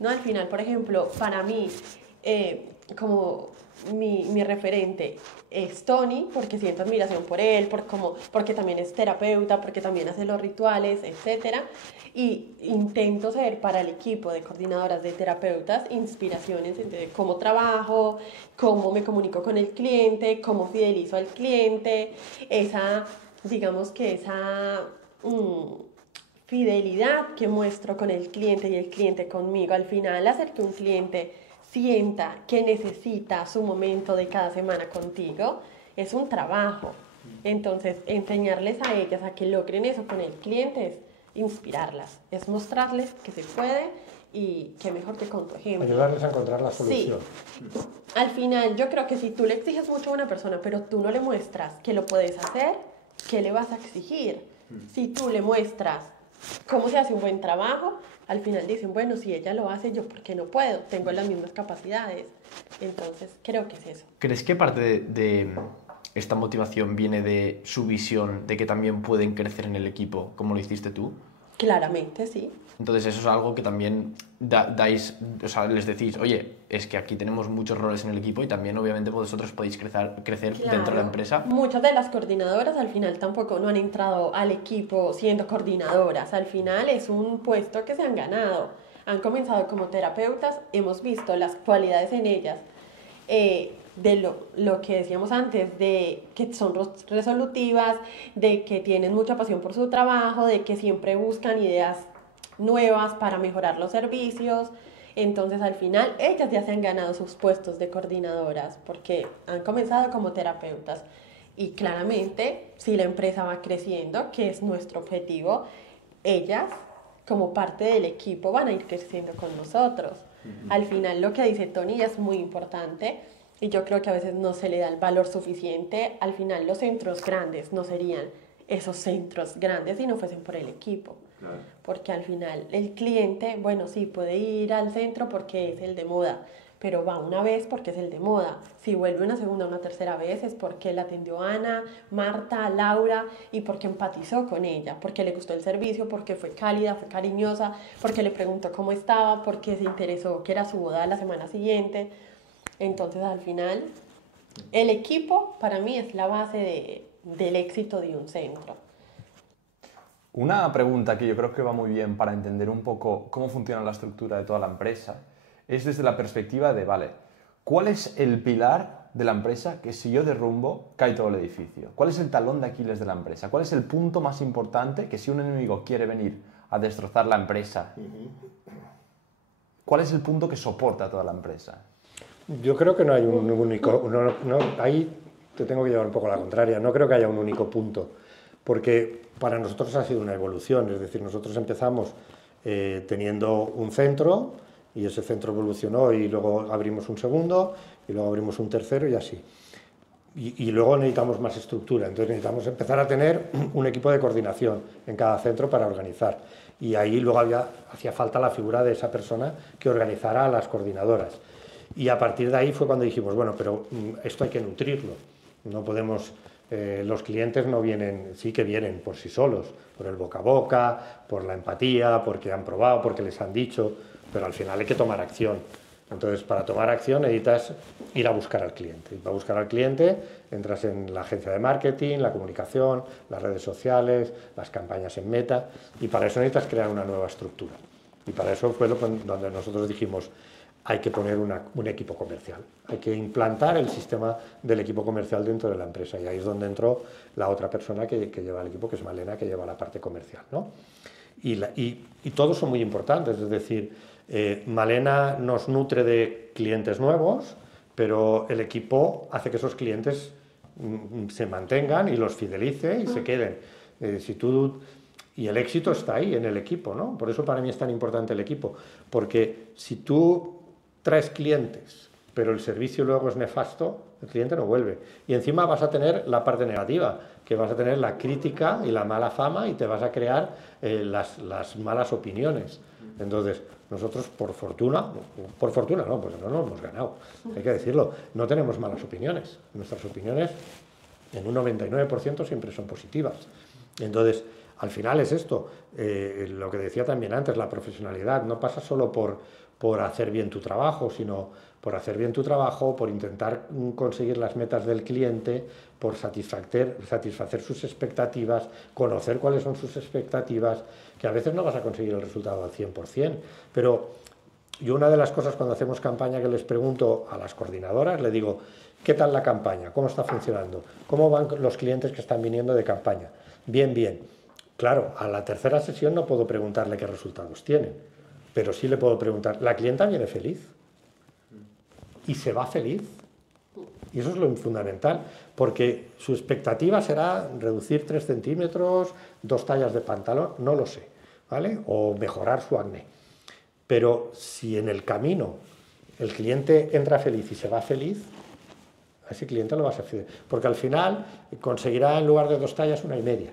¿no? Al final, por ejemplo, para mí, como mi referente es Tony, porque siento admiración por él, porque también es terapeuta, porque también hace los rituales, etc. Y intento ser para el equipo de coordinadoras de terapeutas inspiraciones de cómo trabajo, cómo me comunico con el cliente, cómo fidelizo al cliente, digamos que esa fidelidad que muestro con el cliente y el cliente conmigo. Al final, hacer que un cliente sienta que necesita su momento de cada semana contigo, es un trabajo. Entonces, enseñarles a ellas a que logren eso con el cliente es inspirarlas, es mostrarles que se puede y que mejor que con tu ejemplo. Ayudarles a encontrar la solución. Sí. Al final, yo creo que si tú le exiges mucho a una persona, pero tú no le muestras que lo puedes hacer, ¿qué le vas a exigir? Si tú le muestras cómo se hace un buen trabajo, al final dicen, bueno, si ella lo hace, yo ¿por qué no puedo? Tengo las mismas capacidades. Entonces, creo que es eso. ¿Crees que parte de esta motivación viene de su visión de que también pueden crecer en el equipo, como lo hiciste tú? Claramente, sí. Entonces eso es algo que también dais, o sea, les decís, oye, es que aquí tenemos muchos roles en el equipo y también obviamente vosotros podéis crecer Claro. dentro de la empresa. Muchas de las coordinadoras al final tampoco no han entrado al equipo siendo coordinadoras. Al final es un puesto que se han ganado. Han comenzado como terapeutas, hemos visto las cualidades en ellas. De lo que decíamos antes, de que son resolutivas, de que tienen mucha pasión por su trabajo, de que siempre buscan ideas nuevas para mejorar los servicios. Entonces al final ellas ya se han ganado sus puestos de coordinadoras porque han comenzado como terapeutas y claramente si la empresa va creciendo, que es nuestro objetivo, ellas como parte del equipo van a ir creciendo con nosotros. Al final lo que dice Tony es muy importante y yo creo que a veces no se le da el valor suficiente. Al final los centros grandes no serían esos centros grandes si no fuesen por el equipo. Claro. Porque al final el cliente, bueno, sí, puede ir al centro porque es el de moda, pero va una vez porque es el de moda. Si vuelve una segunda o una tercera vez es porque la atendió Ana, Marta, Laura y porque empatizó con ella, porque le gustó el servicio, porque fue cálida, fue cariñosa, porque le preguntó cómo estaba, porque se interesó que era su boda la semana siguiente. Entonces al final el equipo para mí es la base del éxito de un centro. Una pregunta que yo creo que va muy bien para entender un poco cómo funciona la estructura de toda la empresa es desde la perspectiva de, vale, ¿cuál es el pilar de la empresa que si yo derrumbo cae todo el edificio? ¿Cuál es el talón de Aquiles de la empresa? ¿Cuál es el punto más importante que si un enemigo quiere venir a destrozar la empresa, cuál es el punto que soporta a toda la empresa? Yo creo que no hay un único, ahí te tengo que llevar un poco a la contraria, no creo que haya un único punto, porque para nosotros ha sido una evolución, es decir, nosotros empezamos teniendo un centro y ese centro evolucionó y luego abrimos un segundo y luego abrimos un tercero y así. Y luego necesitamos más estructura, entonces necesitamos empezar a tener un equipo de coordinación en cada centro para organizar. Y ahí luego hacía falta la figura de esa persona que organizara a las coordinadoras. Y a partir de ahí fue cuando dijimos, bueno, pero esto hay que nutrirlo, no podemos... los clientes no vienen, sí que vienen por sí solos, por el boca a boca, por la empatía, porque han probado, porque les han dicho, pero al final hay que tomar acción. Entonces, para tomar acción necesitas ir a buscar al cliente. Y para buscar al cliente entras en la agencia de marketing, la comunicación, las redes sociales, las campañas en Meta, y para eso necesitas crear una nueva estructura. Y para eso fue donde nosotros dijimos, hay que poner un equipo comercial, hay que implantar el sistema del equipo comercial dentro de la empresa y ahí es donde entró la otra persona que lleva el equipo, que es Malena, que lleva la parte comercial, ¿no? Y todos son muy importantes, es decir, Malena nos nutre de clientes nuevos, pero el equipo hace que esos clientes se mantengan y los fidelice y se queden. Y el éxito está ahí, en el equipo, ¿no? Por eso para mí es tan importante el equipo, porque si tú traes clientes, pero el servicio luego es nefasto, el cliente no vuelve. Y encima vas a tener la parte negativa, que vas a tener la crítica y la mala fama y te vas a crear las malas opiniones. Entonces, nosotros por fortuna no, pues no hemos ganado, hay que decirlo, no tenemos malas opiniones. Nuestras opiniones en un 99% siempre son positivas. Entonces, al final es esto, lo que decía también antes, la profesionalidad no pasa solo por hacer bien tu trabajo, sino por hacer bien tu trabajo, por intentar conseguir las metas del cliente, por satisfacer sus expectativas, conocer cuáles son sus expectativas, que a veces no vas a conseguir el resultado al 100%, pero yo una de las cosas cuando hacemos campaña que les pregunto a las coordinadoras, le digo, ¿qué tal la campaña? ¿Cómo está funcionando? ¿Cómo van los clientes que están viniendo de campaña? Bien, bien. Claro, a la tercera sesión no puedo preguntarle qué resultados tienen, pero sí le puedo preguntar, ¿la clienta viene feliz? y se va feliz. Y eso es lo fundamental, porque su expectativa será reducir 3 centímetros, 2 tallas de pantalón, no lo sé, ¿vale? O mejorar su acné. Pero si en el camino el cliente entra feliz y se va feliz, a ese cliente lo vas a hacer. Porque al final conseguirá en lugar de 2 tallas 1,5.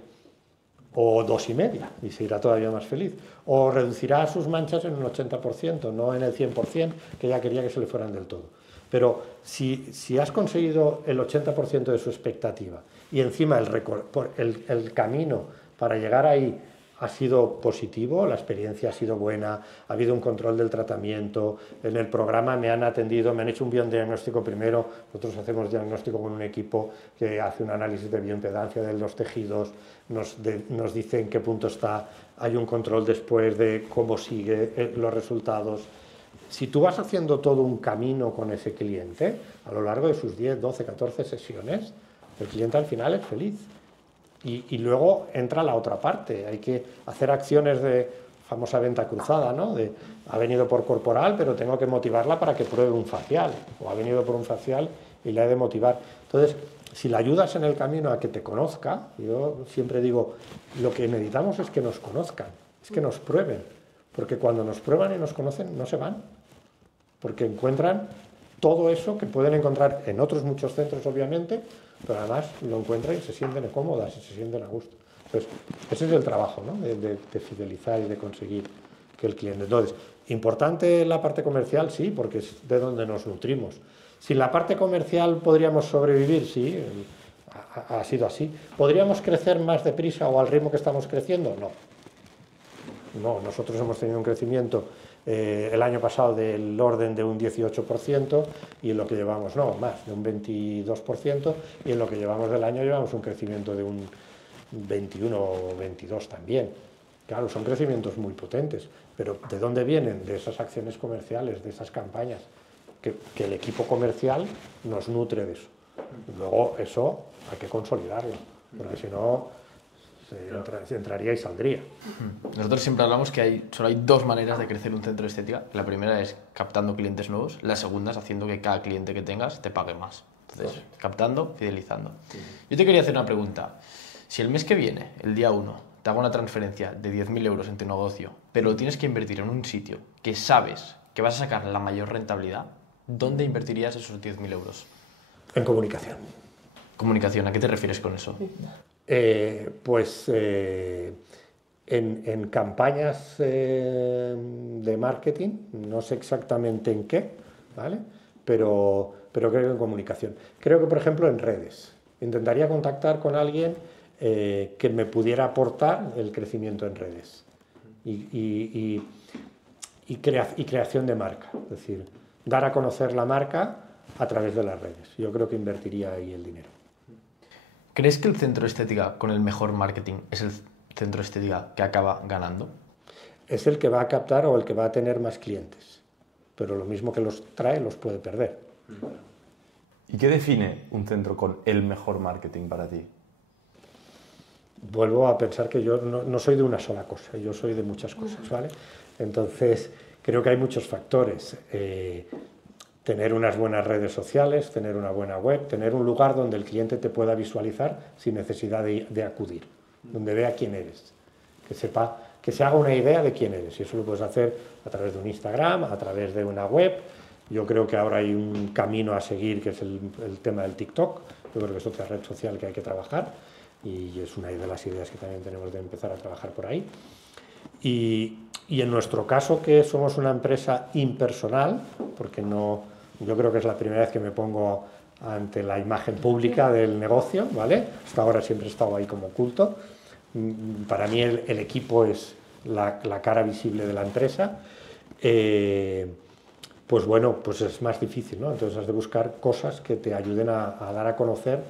O 2,5, y se irá todavía más feliz. O reducirá sus manchas en un 80%, no en el 100%, que ya quería que se le fueran del todo. Pero si has conseguido el 80% de su expectativa y encima el camino para llegar ahí ha sido positivo, la experiencia ha sido buena, ha habido un control del tratamiento, en el programa me han atendido, me han hecho un biodiagnóstico primero, nosotros hacemos diagnóstico con un equipo que hace un análisis de bioimpedancia de los tejidos, nos dice en qué punto está, hay un control después de cómo sigue los resultados. Si tú vas haciendo todo un camino con ese cliente, a lo largo de sus 10, 12, 14 sesiones, el cliente al final es feliz. Y luego entra la otra parte, hay que hacer acciones de famosa venta cruzada, ¿no? Ha venido por corporal, pero tengo que motivarla para que pruebe un facial, o ha venido por un facial y la he de motivar. Entonces, si la ayudas en el camino a que te conozca, yo siempre digo, lo que necesitamos es que nos conozcan, es que nos prueben, porque cuando nos prueban y nos conocen, no se van, porque encuentran todo eso que pueden encontrar en otros muchos centros, obviamente, pero además lo encuentran y se sienten cómodas y se sienten a gusto. Entonces, ese es el trabajo, ¿no? de fidelizar y de conseguir que el cliente... Entonces, importante la parte comercial, sí, porque es de donde nos nutrimos. Si la parte comercial podríamos sobrevivir, sí, ha sido así. ¿Podríamos crecer más deprisa o al ritmo que estamos creciendo? No. No, nosotros hemos tenido un crecimiento el año pasado del orden de un 18% y en lo que llevamos, no, más, de un 22%, y en lo que llevamos del año llevamos un crecimiento de un 21 o 22 también. Claro, son crecimientos muy potentes, pero ¿de dónde vienen? De esas acciones comerciales, de esas campañas, que el equipo comercial nos nutre de eso. Luego eso hay que consolidarlo, porque si no... se entraría y saldría. Nosotros siempre hablamos que solo hay dos maneras de crecer un centro de estética. La primera es captando clientes nuevos, la segunda es haciendo que cada cliente que tengas te pague más. Entonces, captando, fidelizando. Yo te quería hacer una pregunta. Si el mes que viene, el día 1, te hago una transferencia de 10.000 euros en tu negocio, pero lo tienes que invertir en un sitio que sabes que vas a sacar la mayor rentabilidad, ¿dónde invertirías esos 10.000 euros? En comunicación. Comunicación, ¿a qué te refieres con eso? En campañas de marketing, no sé exactamente en qué, ¿vale? Pero creo que en comunicación. Creo que, por ejemplo, en redes. Intentaría contactar con alguien que me pudiera aportar el crecimiento en redes y creación de marca. Es decir, dar a conocer la marca a través de las redes. Yo creo que invertiría ahí el dinero. ¿Crees que el centro de estética con el mejor marketing es el centro de estética que acaba ganando? Es el que va a captar o el que va a tener más clientes, pero lo mismo que los trae los puede perder. ¿Y qué define un centro con el mejor marketing para ti? Vuelvo a pensar que yo no soy de una sola cosa, yo soy de muchas cosas, ¿vale? Entonces, creo que hay muchos factores. Tener unas buenas redes sociales, tener una buena web, tener un lugar donde el cliente te pueda visualizar sin necesidad de acudir, donde vea quién eres, que sepa, que se haga una idea de quién eres. Y eso lo puedes hacer a través de un Instagram, a través de una web. Yo creo que ahora hay un camino a seguir, que es el tema del TikTok. Yo creo que es otra red social que hay que trabajar y es una de las ideas que también tenemos de empezar a trabajar por ahí. Y en nuestro caso, que somos una empresa impersonal, porque yo creo que es la primera vez que me pongo ante la imagen pública del negocio, ¿vale? Hasta ahora siempre he estado ahí como oculto. Para mí el equipo es la cara visible de la empresa. Pues bueno, pues es más difícil, ¿no? Entonces has de buscar cosas que te ayuden a dar a conocer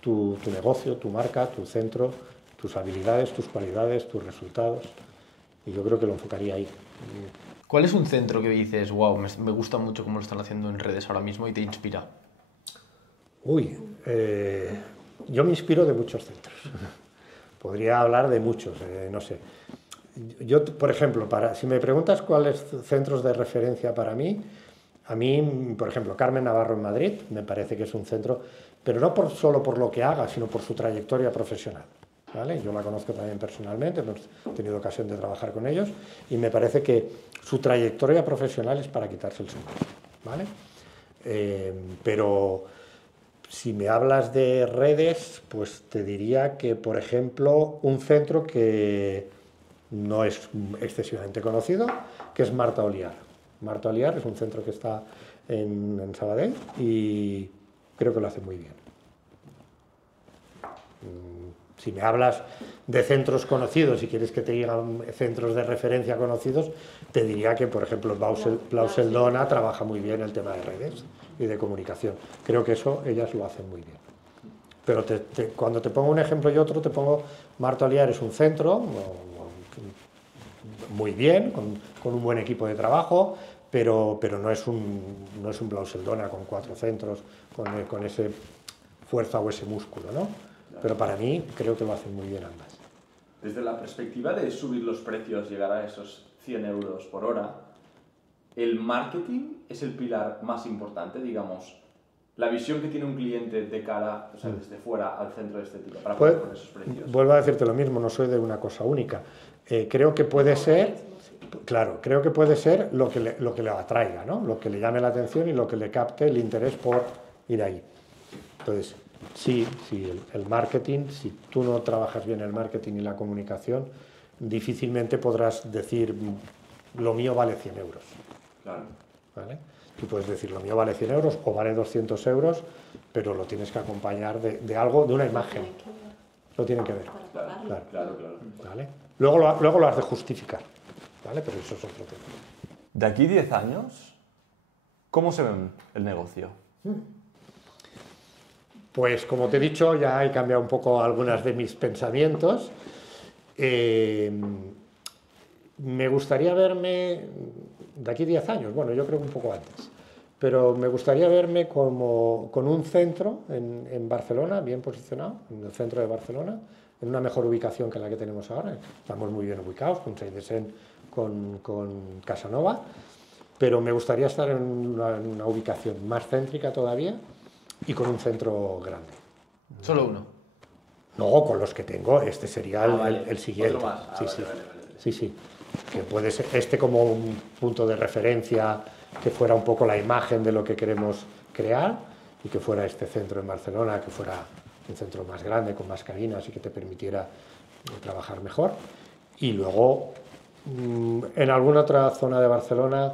tu negocio, tu marca, tu centro, tus habilidades, tus cualidades, tus resultados. Y yo creo que lo enfocaría ahí. ¿Cuál es un centro que dices, wow, me gusta mucho cómo lo están haciendo en redes ahora mismo y te inspira? Yo me inspiro de muchos centros. Podría hablar de muchos, no sé. Yo, por ejemplo, si me preguntas cuáles centros de referencia para mí, A mí, por ejemplo, Carmen Navarro en Madrid me parece que es un centro, pero no solo por lo que haga, sino por su trayectoria profesional. ¿Vale? Yo la conozco también personalmente, hemos tenido ocasión de trabajar con ellos y me parece que su trayectoria profesional es para quitarse el sombrero. ¿Vale? Pero si me hablas de redes, pues te diría que, por ejemplo, un centro que no es excesivamente conocido, que es Marta Oliar. Marta Oliar es un centro que está en Sabadell y creo que lo hace muy bien. Si me hablas de centros conocidos y quieres que te digan centros de referencia conocidos, te diría que, por ejemplo, Blauseldona trabaja muy bien el tema de redes y de comunicación. Creo que eso ellas lo hacen muy bien. Pero cuando te pongo un ejemplo y otro, te pongo Marta Oliar es un centro muy bien, con un buen equipo de trabajo, pero no es un Blauseldona con 4 centros, con ese fuerza o ese músculo, ¿no? Pero para mí creo que lo hacen muy bien ambas. Desde la perspectiva de subir los precios, llegar a esos 100 euros por hora, ¿el marketing es el pilar más importante, digamos? La visión que tiene un cliente de cara, o sea, desde fuera al centro de estética, para poder poner esos precios. Vuelvo a decirte lo mismo, no soy de una cosa única. Creo que puede ser, claro, creo que puede ser lo que le atraiga, ¿no? Lo que le llame la atención y lo que le capte el interés por ir ahí. Entonces, sí, el marketing, si tú no trabajas bien el marketing y la comunicación, difícilmente podrás decir, lo mío vale 100 euros. Claro. ¿Vale? Tú puedes decir, lo mío vale 100 euros o vale 200 euros, pero lo tienes que acompañar de algo, de una imagen. Lo tienen que ver. Claro. ¿Vale? Luego lo has de justificar, ¿vale? Pero eso es otro tema. De aquí 10 años, ¿cómo se ve el negocio? Pues como te he dicho, ya he cambiado un poco algunas de mis pensamientos. Me gustaría verme, de aquí 10 años, bueno, yo creo que un poco antes, pero me gustaría verme con un centro en Barcelona, bien posicionado, en el centro de Barcelona, en una mejor ubicación que la que tenemos ahora. Estamos muy bien ubicados, con Seidesen, con Casanova, pero me gustaría estar en una ubicación más céntrica todavía y con un centro grande. Solo uno. No, con los que tengo, este sería vale. el siguiente. Otro más. Sí. Que puede ser este como un punto de referencia, que fuera un poco la imagen de lo que queremos crear y que fuera este centro en Barcelona, que fuera un centro más grande, con más cabinas y que te permitiera trabajar mejor. Y luego, en alguna otra zona de Barcelona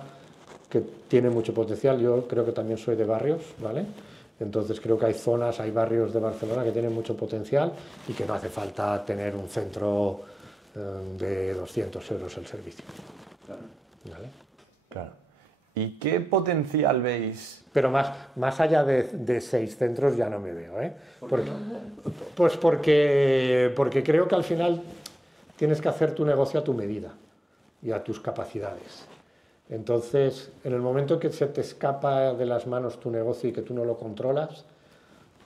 que tiene mucho potencial, yo creo que también soy de barrios, ¿vale? Entonces creo que hay barrios de Barcelona que tienen mucho potencial y que no hace falta tener un centro de 200 euros el servicio. Claro. ¿Vale? Claro. ¿Y qué potencial veis? Pero más allá de 6 centros ya no me veo, ¿eh? Pues porque creo que al final tienes que hacer tu negocio a tu medida y a tus capacidades. Entonces, en el momento que se te escapa de las manos tu negocio y que tú no lo controlas,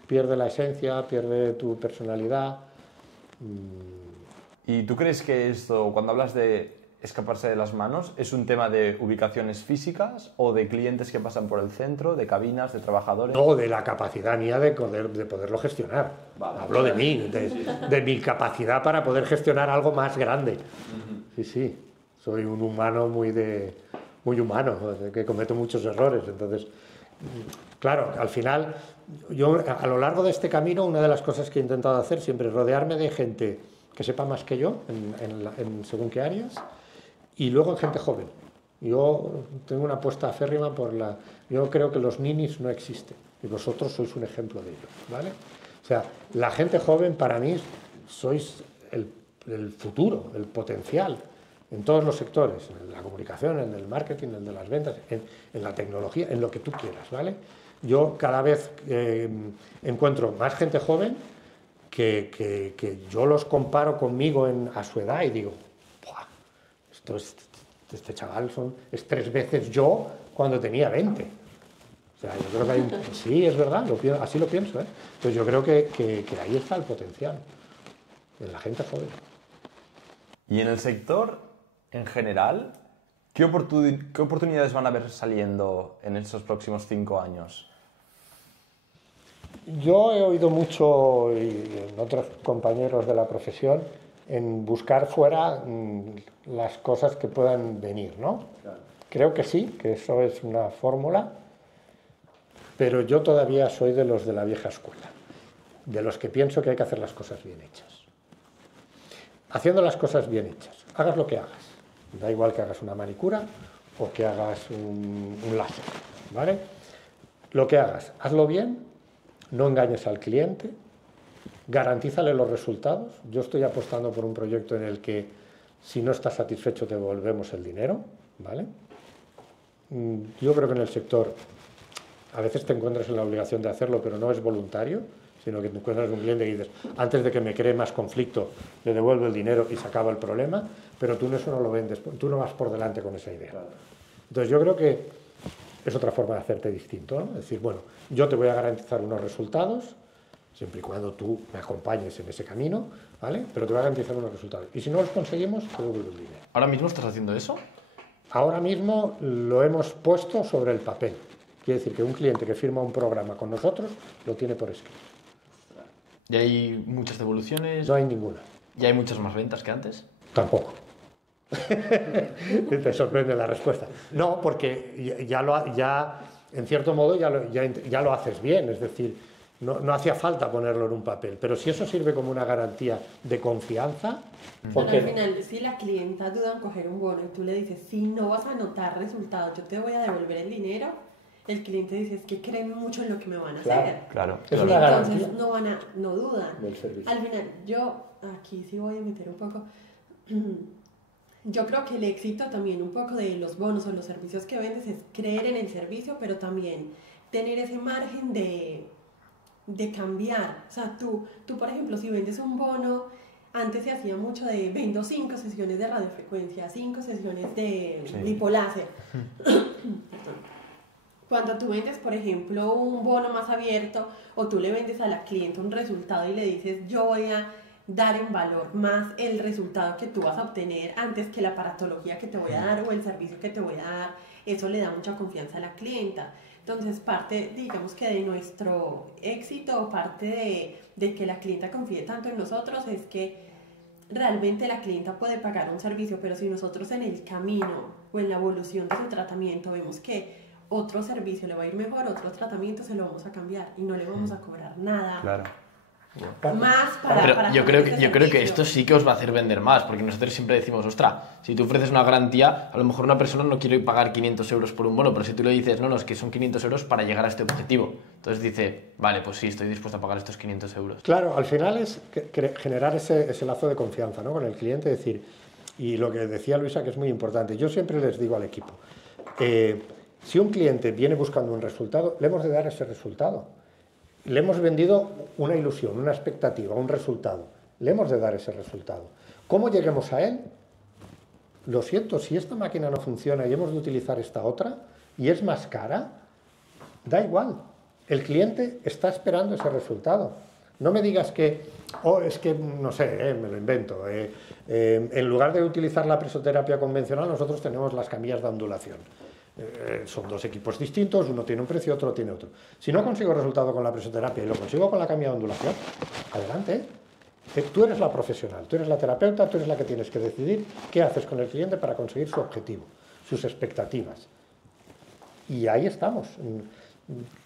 pierde la esencia, pierde tu personalidad. ¿Y tú crees que esto, cuando hablas de escaparse de las manos, es un tema de ubicaciones físicas o de clientes que pasan por el centro, de cabinas, de trabajadores? No, de la capacidad mía de poderlo gestionar. Vale. Hablo de mí, de mi capacidad para poder gestionar algo más grande. Sí. Soy un humano muy humano, que cometo muchos errores. Entonces, claro, al final, yo a lo largo de este camino, una de las cosas que he intentado hacer siempre es rodearme de gente que sepa más que yo en según qué áreas, y luego en gente joven. Yo tengo una apuesta férrima yo creo que los ninis no existen, y vosotros sois un ejemplo de ello, ¿vale? O sea, la gente joven para mí sois el futuro, el potencial, en todos los sectores, en la comunicación, en el marketing, en el de las ventas, en la tecnología, en lo que tú quieras, ¿vale? Yo cada vez encuentro más gente joven que yo los comparo conmigo a su edad y digo, ¡buah! Este chaval es 3 veces yo cuando tenía 20. O sea, yo creo que sí, es verdad, así lo pienso, ¿eh? Entonces yo creo que ahí está el potencial, en la gente joven. Y en el sector, en general, ¿Qué oportunidades van a haber saliendo en estos próximos 5 años? Yo he oído mucho, y en otros compañeros de la profesión, en buscar fuera las cosas que puedan venir, ¿no? Claro. Creo que sí, que eso es una fórmula, pero yo todavía soy de los de la vieja escuela, de los que pienso que hay que hacer las cosas bien hechas. Haciendo las cosas bien hechas, hagas lo que hagas, da igual que hagas una manicura o que hagas un láser, ¿vale? Lo que hagas, hazlo bien, no engañes al cliente, garantízale los resultados. Yo estoy apostando por un proyecto en el que si no estás satisfecho te devolvemos el dinero, ¿vale? Yo creo que en el sector a veces te encuentras en la obligación de hacerlo, pero no es voluntario, sino que te encuentras un cliente y dices, antes de que me cree más conflicto, le devuelvo el dinero y se acaba el problema, pero tú eso no lo vendes, tú no vas por delante con esa idea. Claro. Entonces yo creo que es otra forma de hacerte distinto, ¿no? Es decir, bueno, yo te voy a garantizar unos resultados, siempre y cuando tú me acompañes en ese camino, ¿vale? Pero te voy a garantizar unos resultados. Y si no los conseguimos, te devuelvo el dinero. ¿Ahora mismo estás haciendo eso? Ahora mismo lo hemos puesto sobre el papel. Quiere decir que un cliente que firma un programa con nosotros lo tiene por escrito. ¿Y hay muchas devoluciones? No hay ninguna. ¿Y hay muchas más ventas que antes? Tampoco. Te sorprende la respuesta. No, porque ya en cierto modo, ya lo haces bien. Es decir, no hacía falta ponerlo en un papel. Pero si eso sirve como una garantía de confianza... ¿por Pero qué al no? final, si la clienta duda en coger un bono y tú le dices, si no vas a notar resultados, yo te voy a devolver el dinero, el cliente dice, es que creen mucho en lo que me van a hacer. Claro. Es una garantía Entonces no dudan. del servicio. Al final, yo aquí sí voy a meter un poco. Yo creo que el éxito también un poco de los bonos o los servicios que vendes es creer en el servicio, pero también tener ese margen de cambiar. O sea, tú, por ejemplo, si vendes un bono, antes se hacía mucho de vendo 5 sesiones de radiofrecuencia, 5 sesiones de lipoláser. Perdón. Cuando tú vendes, por ejemplo, un bono más abierto o tú le vendes a la cliente un resultado y le dices, yo voy a dar en valor más el resultado que tú vas a obtener antes que la aparatología que te voy a dar o el servicio que te voy a dar, eso le da mucha confianza a la clienta. Entonces, parte, digamos que de nuestro éxito, parte de que la clienta confíe tanto en nosotros es que realmente la clienta puede pagar un servicio, pero si nosotros en el camino o en la evolución de su tratamiento vemos que otro servicio le va a ir mejor, otro tratamiento se lo vamos a cambiar y no le vamos a cobrar nada. Claro. Más para Pero para yo tener creo, ese yo creo que servicio. esto sí que os va a hacer vender más, porque nosotros siempre decimos, ostras, si tú ofreces una garantía, a lo mejor una persona no quiere pagar 500 euros por un bono, pero si tú le dices, no, es que son 500 euros para llegar a este objetivo. Entonces dice, vale, pues sí, estoy dispuesto a pagar estos 500 euros. Claro, al final es generar ese lazo de confianza, ¿no? Con el cliente, decir, y lo que decía Luisa, que es muy importante, yo siempre les digo al equipo, si un cliente viene buscando un resultado, le hemos de dar ese resultado. Le hemos vendido una ilusión, una expectativa, un resultado. Le hemos de dar ese resultado. ¿Cómo lleguemos a él? Lo siento, si esta máquina no funciona y hemos de utilizar esta otra y es más cara, da igual. El cliente está esperando ese resultado. No me digas que, es que, no sé, me lo invento. En lugar de utilizar la presoterapia convencional, nosotros tenemos las camillas de ondulación. Son dos equipos distintos, uno tiene un precio, otro tiene otro. Si no consigo resultado con la presoterapia y lo consigo con la camilla de ondulación, adelante. Tú eres la profesional, tú eres la terapeuta, tú eres la que tienes que decidir qué haces con el cliente para conseguir su objetivo, sus expectativas. Y ahí estamos.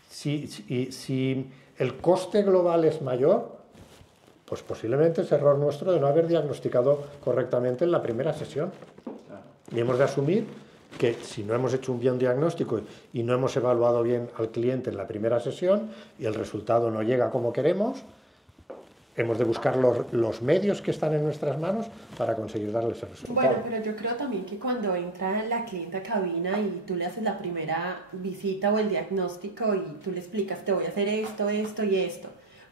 Si el coste global es mayor, pues posiblemente es error nuestro de no haber diagnosticado correctamente en la primera sesión. Y hemos de asumir que si no hemos hecho un bien diagnóstico y no hemos evaluado bien al cliente en la primera sesión y el resultado no llega como queremos, hemos de buscar los medios que están en nuestras manos para conseguir darle ese resultado. Bueno, pero yo creo también que cuando entra la clienta a cabina y tú le haces la primera visita o el diagnóstico y tú le explicas, te voy a hacer esto, esto y esto,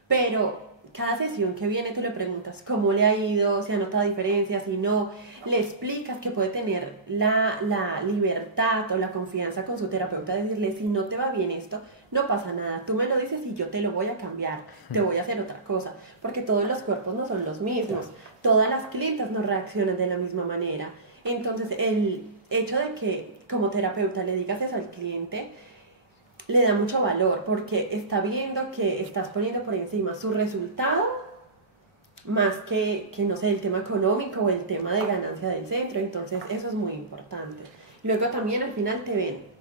pero cada sesión que viene tú le preguntas cómo le ha ido, si ha notado diferencias, si no, le explicas que puede tener la libertad o la confianza con su terapeuta de decirle, si no te va bien esto, no pasa nada, tú me lo dices y yo te lo voy a cambiar, te voy a hacer otra cosa, porque todos los cuerpos no son los mismos, todas las clientas no reaccionan de la misma manera. Entonces, hecho de que como terapeuta le digas eso al cliente le da mucho valor porque está viendo que estás poniendo por encima su resultado más que no sé, el tema económico o el tema de ganancia del centro. Entonces eso es muy importante. Luego también al final te ven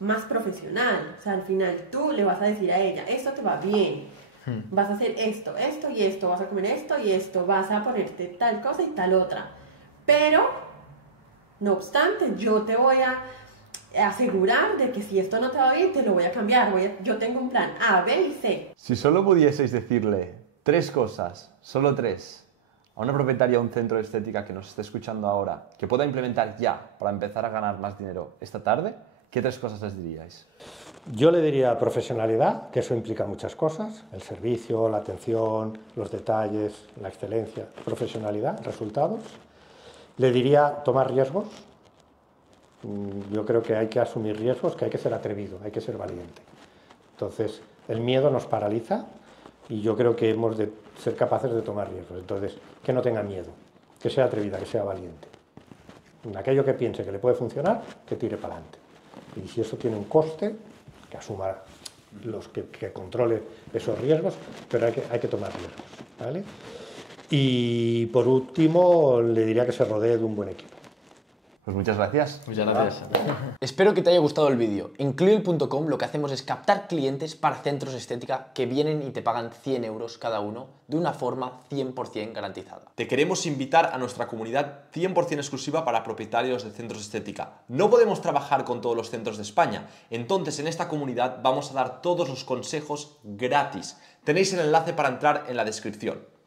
más profesional, o sea, al final tú le vas a decir a ella, esto te va bien, vas a hacer esto, esto y esto, vas a comer esto y esto, vas a ponerte tal cosa y tal otra, pero no obstante yo te voy a asegurar de que si esto no te va bien te lo voy a cambiar, yo tengo un plan A, B y C. Si solo pudieseis decirle 3 cosas, solo 3, a una propietaria de un centro de estética que nos esté escuchando ahora, que pueda implementar ya para empezar a ganar más dinero esta tarde, ¿qué 3 cosas les diríais? Yo le diría profesionalidad, que eso implica muchas cosas, el servicio, la atención, los detalles, la excelencia, profesionalidad, resultados. Le diría tomar riesgos. Yo creo que hay que asumir riesgos, que hay que ser atrevido, hay que ser valiente. Entonces, el miedo nos paraliza y yo creo que hemos de ser capaces de tomar riesgos. Entonces, que no tenga miedo, que sea atrevida, que sea valiente. En aquello que piense que le puede funcionar, que tire para adelante. Y si eso tiene un coste, que asuma que controle esos riesgos, pero hay que tomar riesgos, ¿vale? Y por último, le diría que se rodee de un buen equipo. Pues muchas gracias. Muchas gracias. Espero que te haya gustado el vídeo. En Clivel.com lo que hacemos es captar clientes para centros de estética que vienen y te pagan 100 euros cada uno de una forma 100% garantizada. Te queremos invitar a nuestra comunidad 100% exclusiva para propietarios de centros de estética. No podemos trabajar con todos los centros de España, entonces en esta comunidad vamos a dar todos los consejos gratis. Tenéis el enlace para entrar en la descripción.